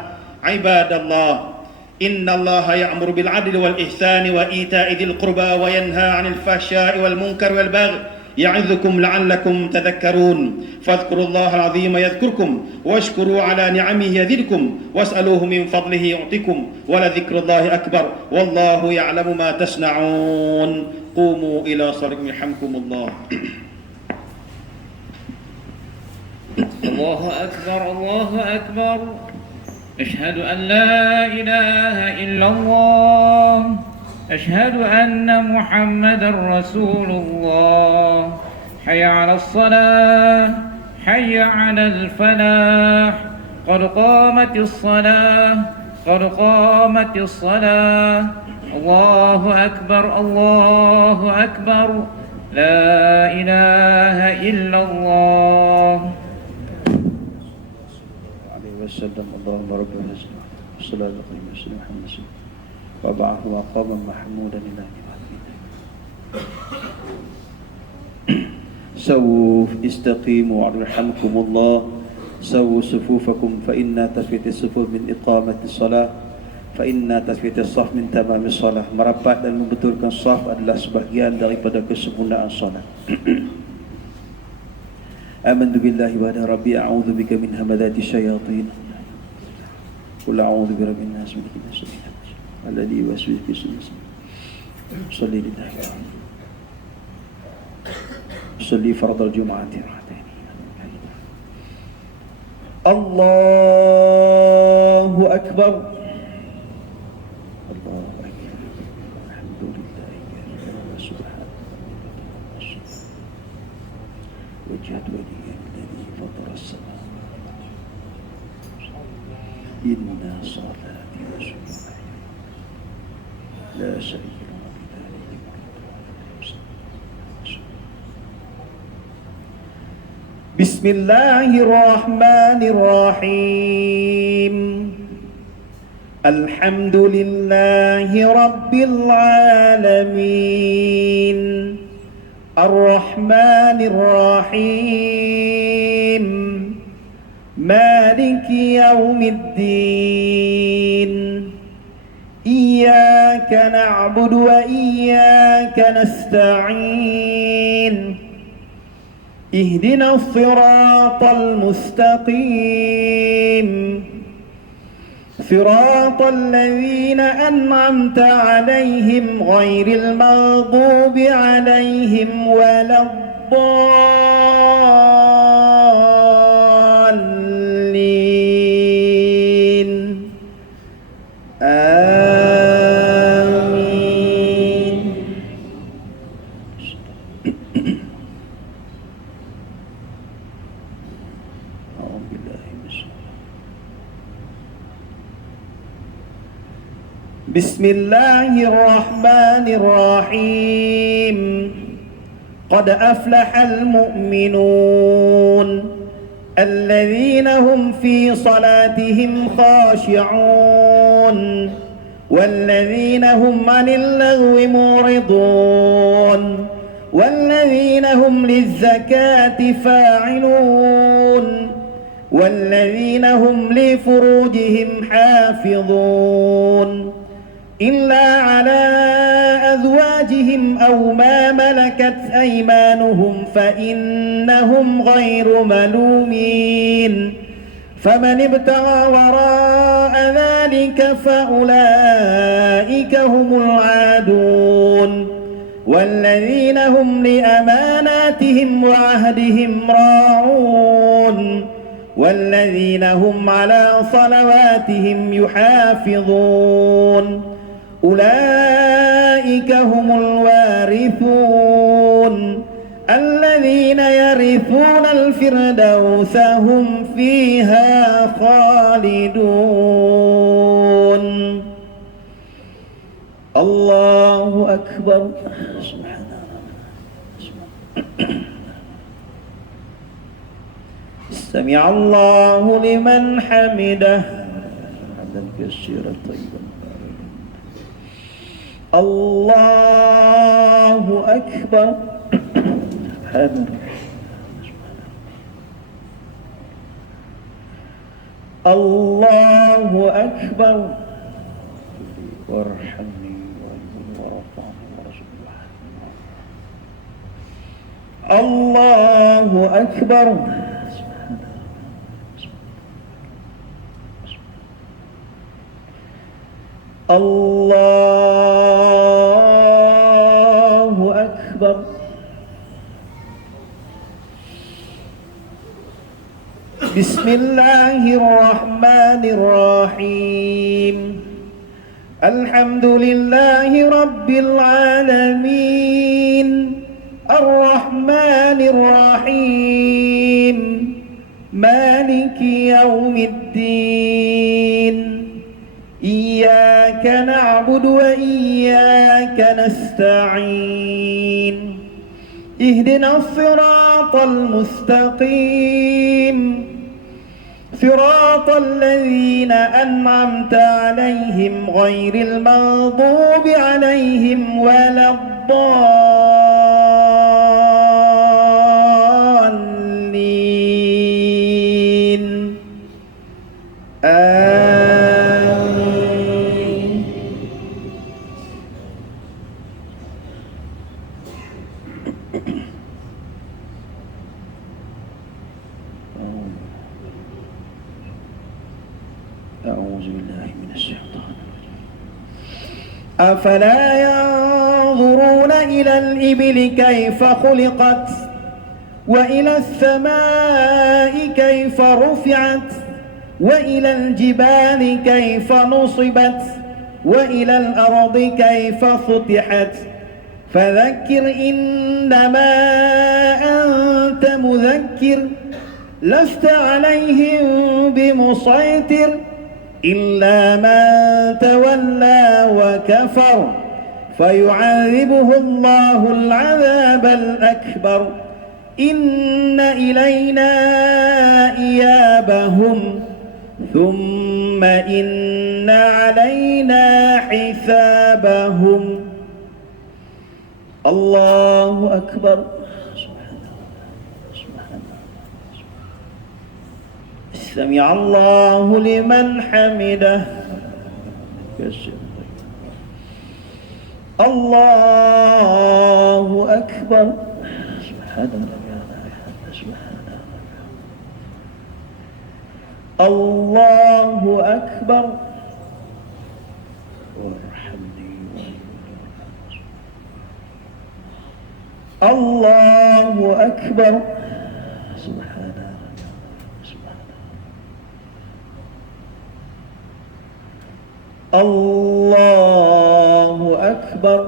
عباد الله إن الله يأمر بالعدل والإحسان وإيتاء ذي القربى وينهى عن الفحشاء والمنكر والبغي يعظكم لعلكم تذكرون. فاذكروا الله العظيم يذكركم واشكروا على نعمه يزدكم واسألوه من فضله يعطكم ولذكر الله أكبر والله يعلم ما تصنعون. قوموا إلى صلاتكم يرحمكم الله. الله أكبر الله أكبر أشهد أن لا إله إلا الله أشهد أن محمدا رسول الله حي على الصلاة حي على الفلاح قد قامت الصلاة قد قامت الصلاة الله أكبر الله أكبر لا إله إلا الله عليه وسلم اللهم رب العزة والصلاة والسلام على محمد وبعثه مقاما محمودا إلى سووا استقيموا يرحمكم الله سووا صفوفكم فإن tasfiyat as-sufuf min iqamati salah فإن tasfiyat as-saf min tamam as-salah. Merapat dan membetulkan saf adalah sebahagian daripada kesempurnaan salat. Amantu billahi wa rabbi a'udzu bika min hamazati syayatin. Qul a'udzu bi rabbin nas min syarri alladhi yuwaswisu fi sudur. Salli lillahi صلي فرض الجمعة ركعتين. الله أكبر الله أكبر الحمد لله سبحانه وجهت وجهي الذي فطر السماوات إن صلاتي وسجودي لا شريك له بسم الله الرحمن الرحيم الحمد لله رب العالمين الرحمن الرحيم مالك يوم الدين إياك نعبد وإياك نستعين اهدنا الصراط المستقيم صراط الذين أنعمت عليهم غير المغضوب عليهم ولا الضالين آمين. بسم الله الرحمن الرحيم قد أفلح المؤمنون الذين هم في صلاتهم خاشعون والذين هم عن اللغو معرضون والذين هم للزكاة فاعلون والذين هم لفروجهم حافظون إلا على أزواجهم أو ما ملكت أيمانهم فإنهم غير ملومين فمن ابتغى وراء ذلك فأولئك هم العادون والذين هم لأماناتهم وعهدهم راعون والذين هم على صلواتهم يحافظون أولئك هم الوارثون الذين يرثون الفردوس هم فيها خالدون. الله أكبر. سبحان الله. سمع الله لمن حمده حمدا كثيرا طيبا. الله أكبر. الله أكبر. وارحمني وارفعني وارزقني. الله أكبر. الله أكبر. بسم الله الرحمن الرحيم الحمد لله رب العالمين الرحمن الرحيم مالك يوم الدين إياك نعبد وإياك نستعين اهدنا الصراط المستقيم صراط الذين أنعمت عليهم غير المغضوب عليهم ولا الضالين آمين. أعوذ بالله من الشيطان الرجيم. أفلا ينظرون إلى الإبل كيف خلقت وإلى السماء كيف رفعت وإلى الجبال كيف نصبت وإلى الأرض كيف سطحت فذكر إنما أنت مذكر لست عليهم بمسيطر إلا من تولى وكفر فيعذبه الله العذاب الأكبر إن إلينا إيابهم ثم إن علينا حسابهم. الله أكبر. سمع الله لمن حمده. الله أكبر. الله أكبر. الله أكبر. الله أكبر.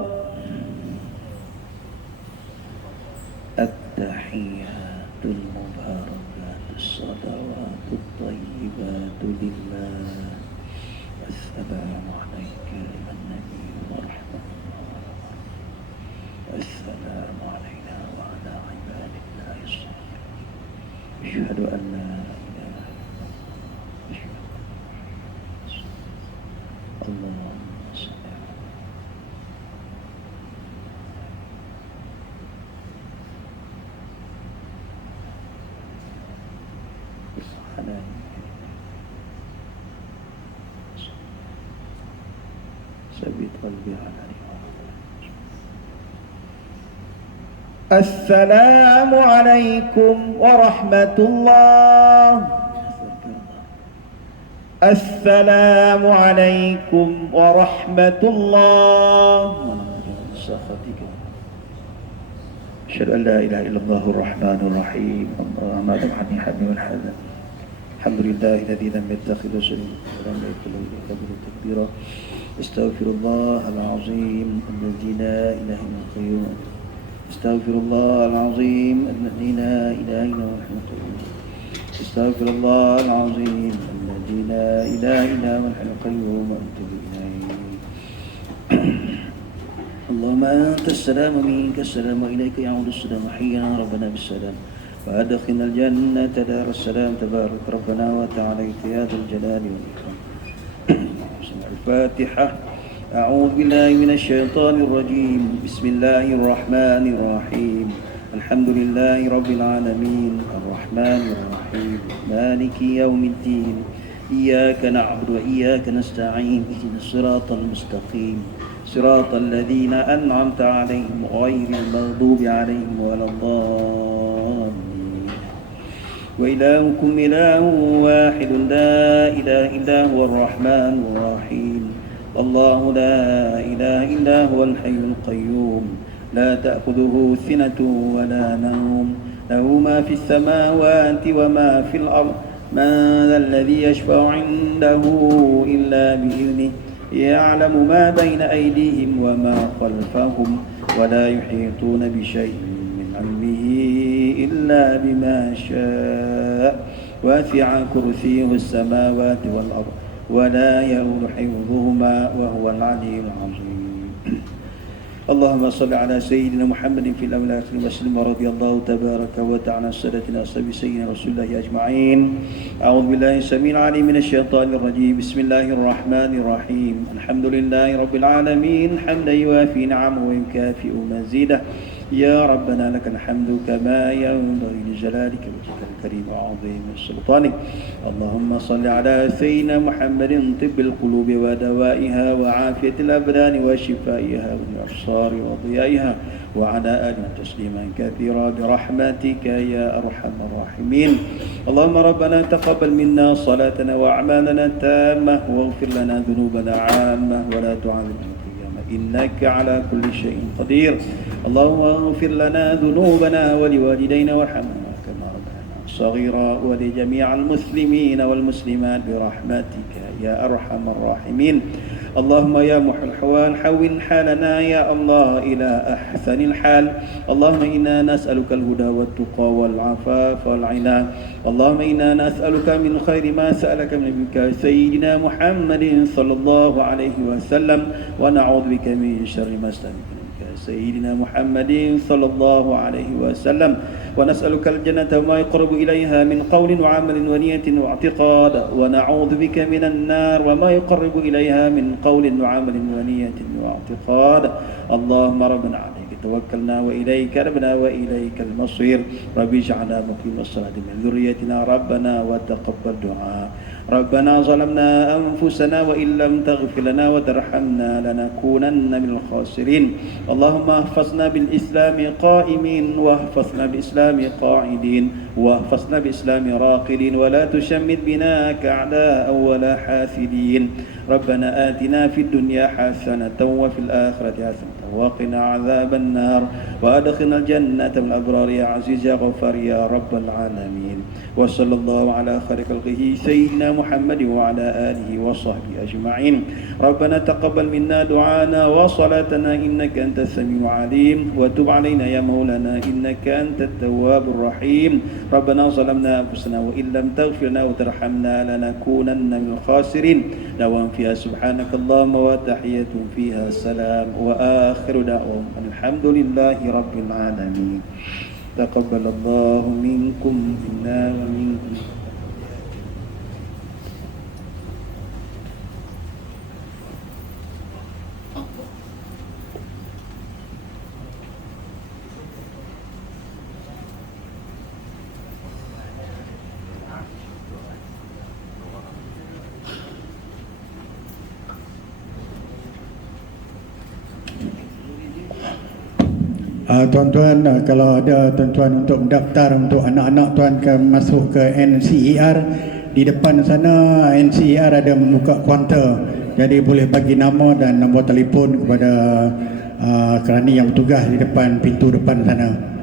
التحيات المباركات الصلوات الطيبات لله. السلام عليك أيها النبي ورحمة الله. السلام علينا وعلى عباد الله الصالحين. أشهد أن لا إله إلا الله. اللهم صل على ثبت قلبي على السلام عليكم ورحمة الله. السلام عليكم ورحمة الله. أشهد أن لا إله إلا الله الرحمن الرحيم. اللهم عني حمي والحزن. الحمد لله الذي لم يتخذ شريكا ولم يكن له ولي تكبيرا. استغفر الله العظيم الذي لا إله إلا هو القيوم. استغفر الله العظيم الذي لا إله إلا هو الحي القيوم. استغفر الله العظيم الذي لا إله إلا هو الحي القيوم وأتوب إليه. اللهم أنت السلام ومنك السلام وإليك يعود السلام. حينا ربنا بالسلام وأدخلنا الجنة دار السلام. تبارك ربنا وتعاليت يا ذا الجلال والإكرام. الفاتحة. أعوذ بالله من الشيطان الرجيم. بسم الله الرحمن الرحيم. الحمد لله رب العالمين الرحمن الرحيم مالك يوم الدين إياك نعبد وإياك نستعين اهدنا الصراط المستقيم صراط الذين أنعمت عليهم غير المغضوب عليهم ولا الضالين. وإلهكم إله واحد لا إله إلا هو الرحمن الرحيم. الله لا إله إلا هو الحي القيوم لا تأخذه سنة ولا نوم له ما في السماوات وما في الأرض من ذا الذي يشفع عنده إلا بإذنه يعلم ما بين أيديهم وما خلفهم ولا يحيطون بشيء من علمه إلا بما شاء وسع كرسيه السماوات والأرض ولا يؤود حفظهما وهو العلي العظيم. اللهم صل على سيدنا محمد في الأولى وسلم ورضي الله تبارك وتعالى عن سادتنا أصحاب سيدنا رسول الله أجمعين. أعوذ بالله السميع العليم من الشيطان الرجيم. بسم الله الرحمن الرحيم. الحمد لله رب العالمين حمدا يوافي نعمه ويكافئ مزيده. يا ربنا لك الحمد كما ينبغي لجلالك وجهك الكريم وعظيم سلطانك. اللهم صل على سيدنا محمد طب القلوب ودوائها وعافية الأبدان وشفائها والأبصار وضيائها وعلى آله تسليما كثيرا برحمتك يا أرحم الراحمين. اللهم ربنا تقبل منا صلاتنا وأعمالنا التامة واغفر لنا ذنوبنا عامة ولا تعذبنا إنك على كل شيء قدير. اللهم اغفر لنا ذنوبنا ولوالدينا وارحمنا كما ربنا صغيرا ولجميع المسلمين والمسلمات برحمتك يا أرحم الراحمين. اللهم يا محي الحوال حول حالنا يا الله إلى أحسن الحال. اللهم إنا نسألك الهدى والتقى والعفاف والعنى. اللهم إنا نسألك من خير ما سألك من نبيك سيدنا محمد صلى الله عليه وسلم ونعوذ بك من شر ما استعاذك سيدنا محمد صلى الله عليه وسلم ونسألك الجنة وما يقرب إليها من قول وعمل ونية واعتقاد ونعوذ بك من النار وما يقرب إليها من قول وعمل ونية واعتقاد. اللهم ربنا عليك توكلنا وإليك ربنا وإليك المصير. ربي اجعلنا مقيم الصلاة من ذريتنا ربنا وتقبل دعاء. ربنا ظلمنا أنفسنا وإن لم تغفر لنا وترحمنا لنكونن من الخاسرين. اللهم احفظنا بالإسلام قائمين واحفظنا بالإسلام قاعدين واحفظنا بالإسلام راقدين ولا تشمت بنا كأعداء ولا حاسدين. ربنا آتنا في الدنيا حسنة وفي الآخرة حسنة وقنا عذاب النار وأدخلنا الجنة من الأبرار يا عزيز يا غفار يا رب العالمين. وصلى الله على خير خلقه سيدنا محمد وعلى آله وصحبه أجمعين. ربنا تقبل منا دعانا وصلاتنا إنك أنت السميع العليم وتب علينا يا مولانا إنك أنت التواب الرحيم. ربنا ظلمنا أنفسنا وإن لم تغفر لنا وترحمنا لنكونن من الخاسرين. دوام فيها سبحانك اللهم وتحية فيها السلام وآخر دعوهم الحمد لله رب العالمين. تقبل الله منكم منا ومنكم. Tuan-tuan, kalau ada tuan-tuan untuk mendaftar untuk anak-anak tuan masuk ke NCER, di depan sana NCER ada membuka kaunter, jadi boleh bagi nama dan nombor telefon kepada kerani yang bertugas di depan pintu depan sana.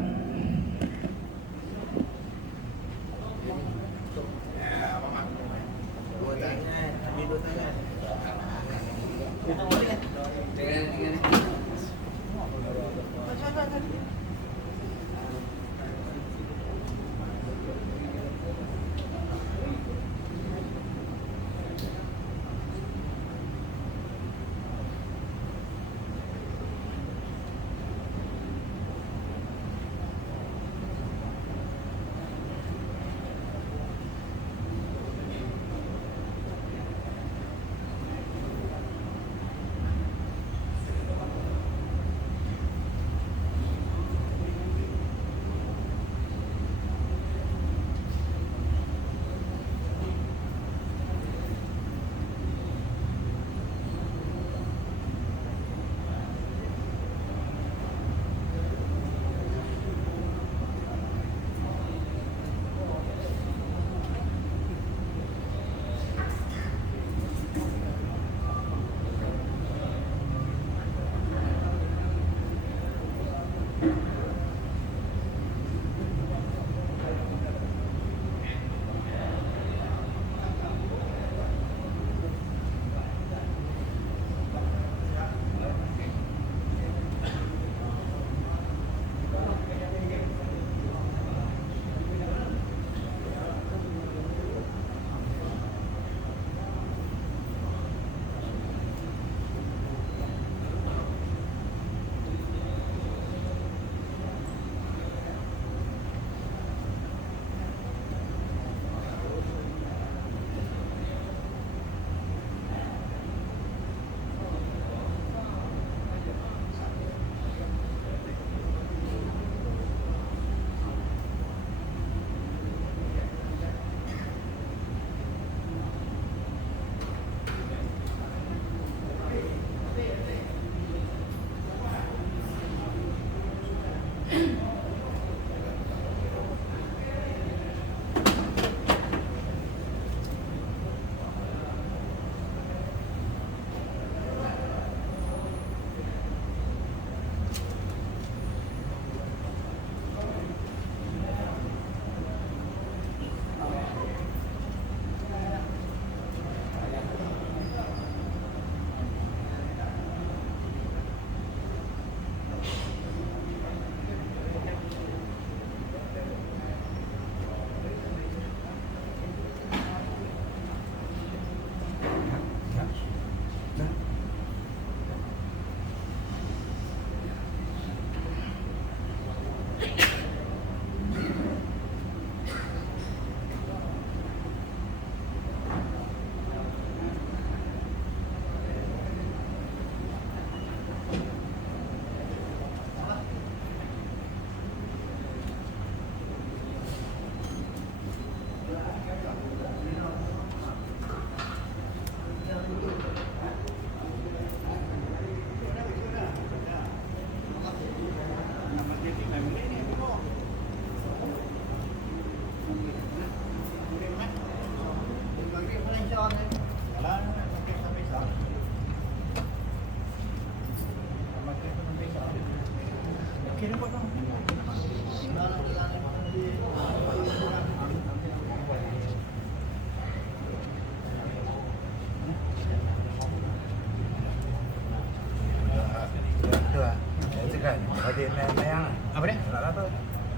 Apa ni? Tak tahu.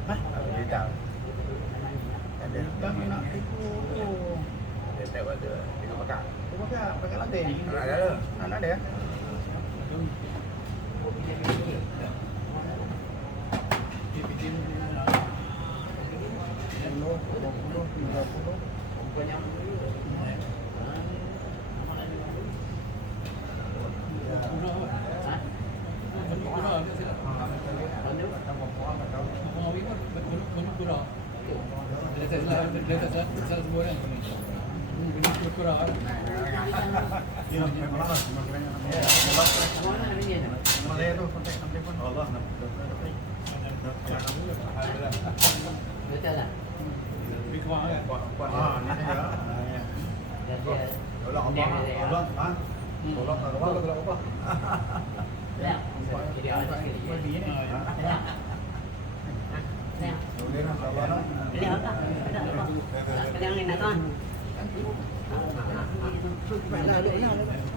Hah? Dia tahu. Ada tak nak tipu tu. Dia tahu ada. Dia pakai lantai. Ada. Ada.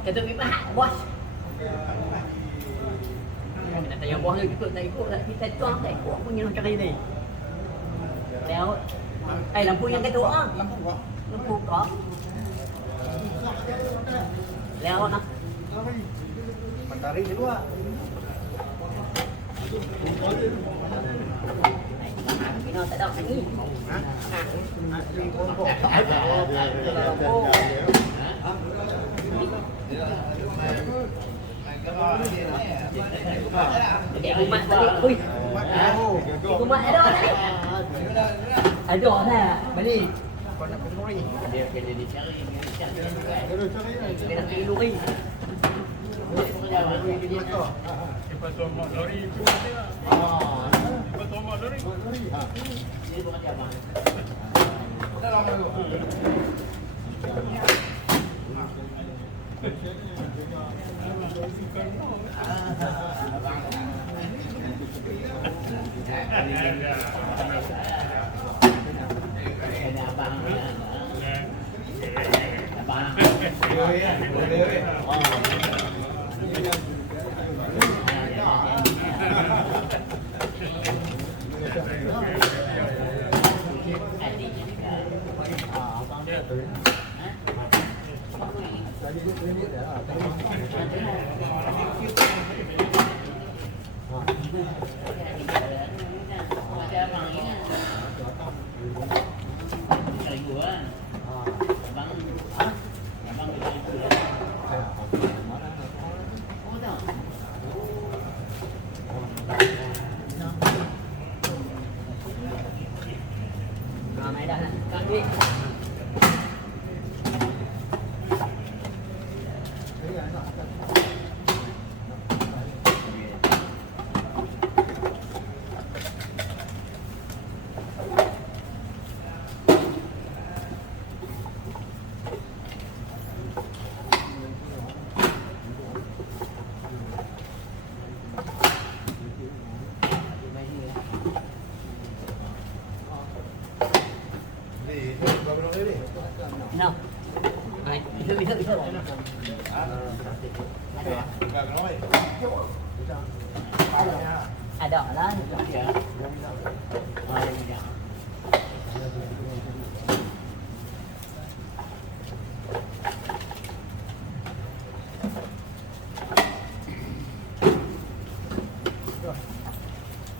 Kata pipa bos. Nak tanya bos ni ikut tak ikut tak kita tuang tak ikut punya macam ni. Leo. Lampu yang kedua. Lampu kok. Leo nak. Mentari di luar. Kita tak ada ni. Dia umat tadi. Ui. Umat ada tadi. Ada dah. Balik. Kau nak peluri. Dia kena dicari. Dia nak peluri. Lepas tu mak lori itu mati lah. Lepas tu mak lori. Ini bukan dia bang. Dah lama tu. Bisa. Ada lah.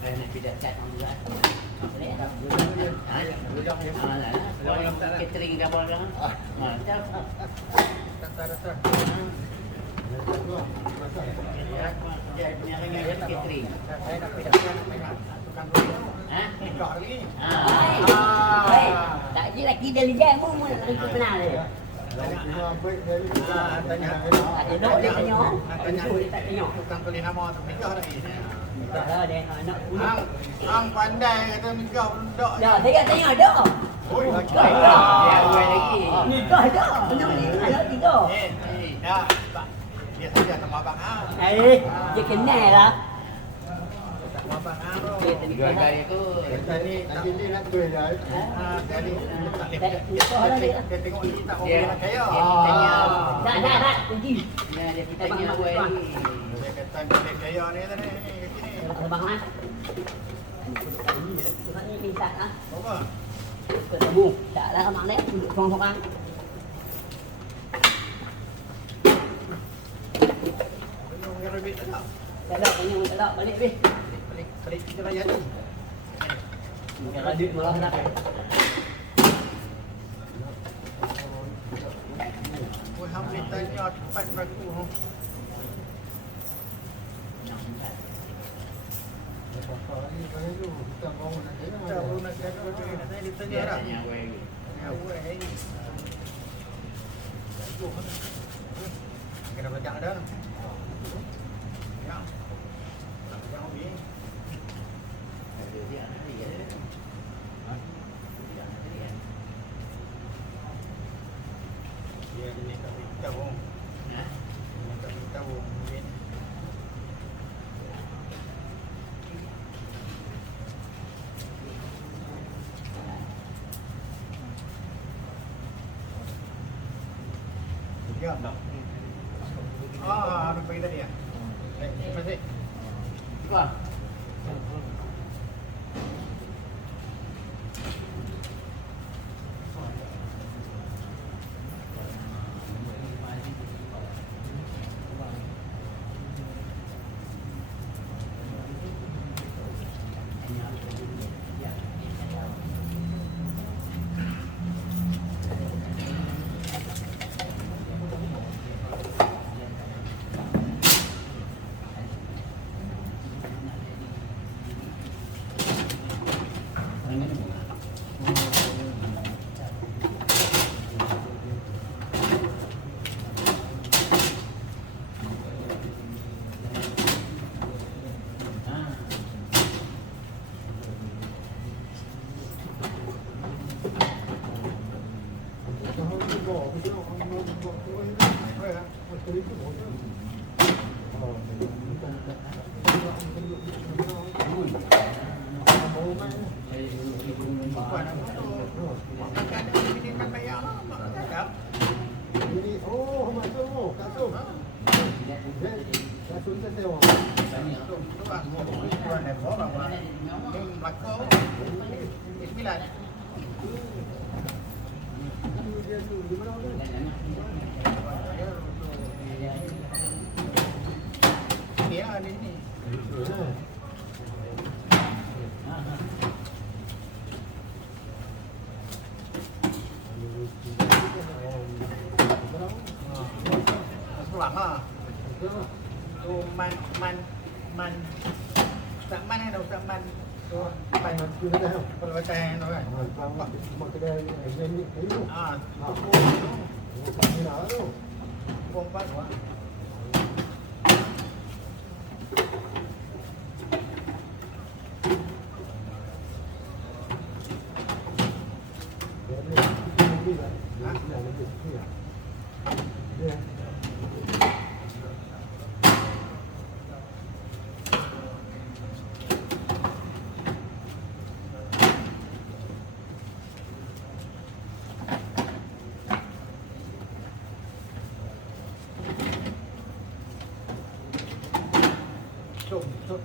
Nak tidak cat orang juga. Boleh tak? Catering ke apa orang? Mantap. Dia punya catering. Tak je lagi dia lihat pun nak ikut benar dia. Tanya. Tak ada dok dia tengok. Dia tak tengok. Tukang tulis nama tu nikah lagi. Tak lah dia nak punya. Ang pandai kata nikah belum dak. Dah, saya tengok dah. Oi, Nikah dah. Nikah dah. Benar ni. Ada tiga. Dah. Dia saja sama abang ah. Dia kenal lah. Sama abang ah. Dia tengok hari tu. Tadi ni nak tu dah. Jadi dia tengok ni tak orang nak kaya. Dah. Kunci. Dia tanya awal ni. Dia kata dia kaya ni tadi. Abang ah. Ni minta ah. Apa? Ketemu. Tak lah mak dia duduk seorang-seorang. Belum ngerebit tak? Tak ada punya tak ada balik weh. Balik kita raya tu. Mungkin ada malah nak. Oi, hampir tanya cepat aku. Kita baru nak jaga dia tanya dah. Tanya awal ni. Kena baca dah. Ya. Jangan ambil. Dia ni tak tahu. Tak tahu. Ya. Ada pergi tadi ya? Terima kasih. Apa?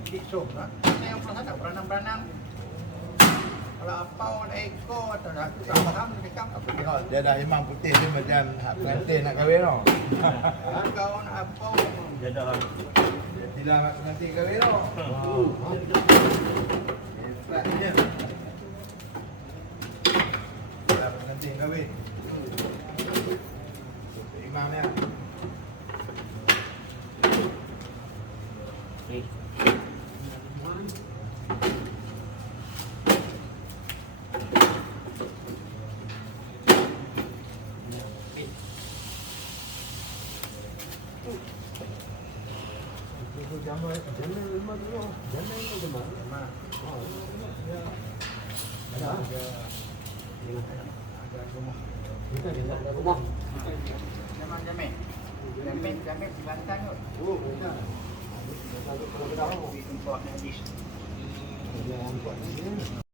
diksuh lah. Ini yang perasaan tak beranang-beranang. Kalau apau nak ekor atau aku tak faham dia cakap apa. Tengok dia dah imam putih dia macam pengantin nak kahwin tau. Kau nak apau Dia dah tidak nak pengantin kahwin tau. Flat dia. Dah pengantin kahwin. Imam ni. Jamin di Bantan tu. Oh, betul. Kalau kita tahu, kita import habis.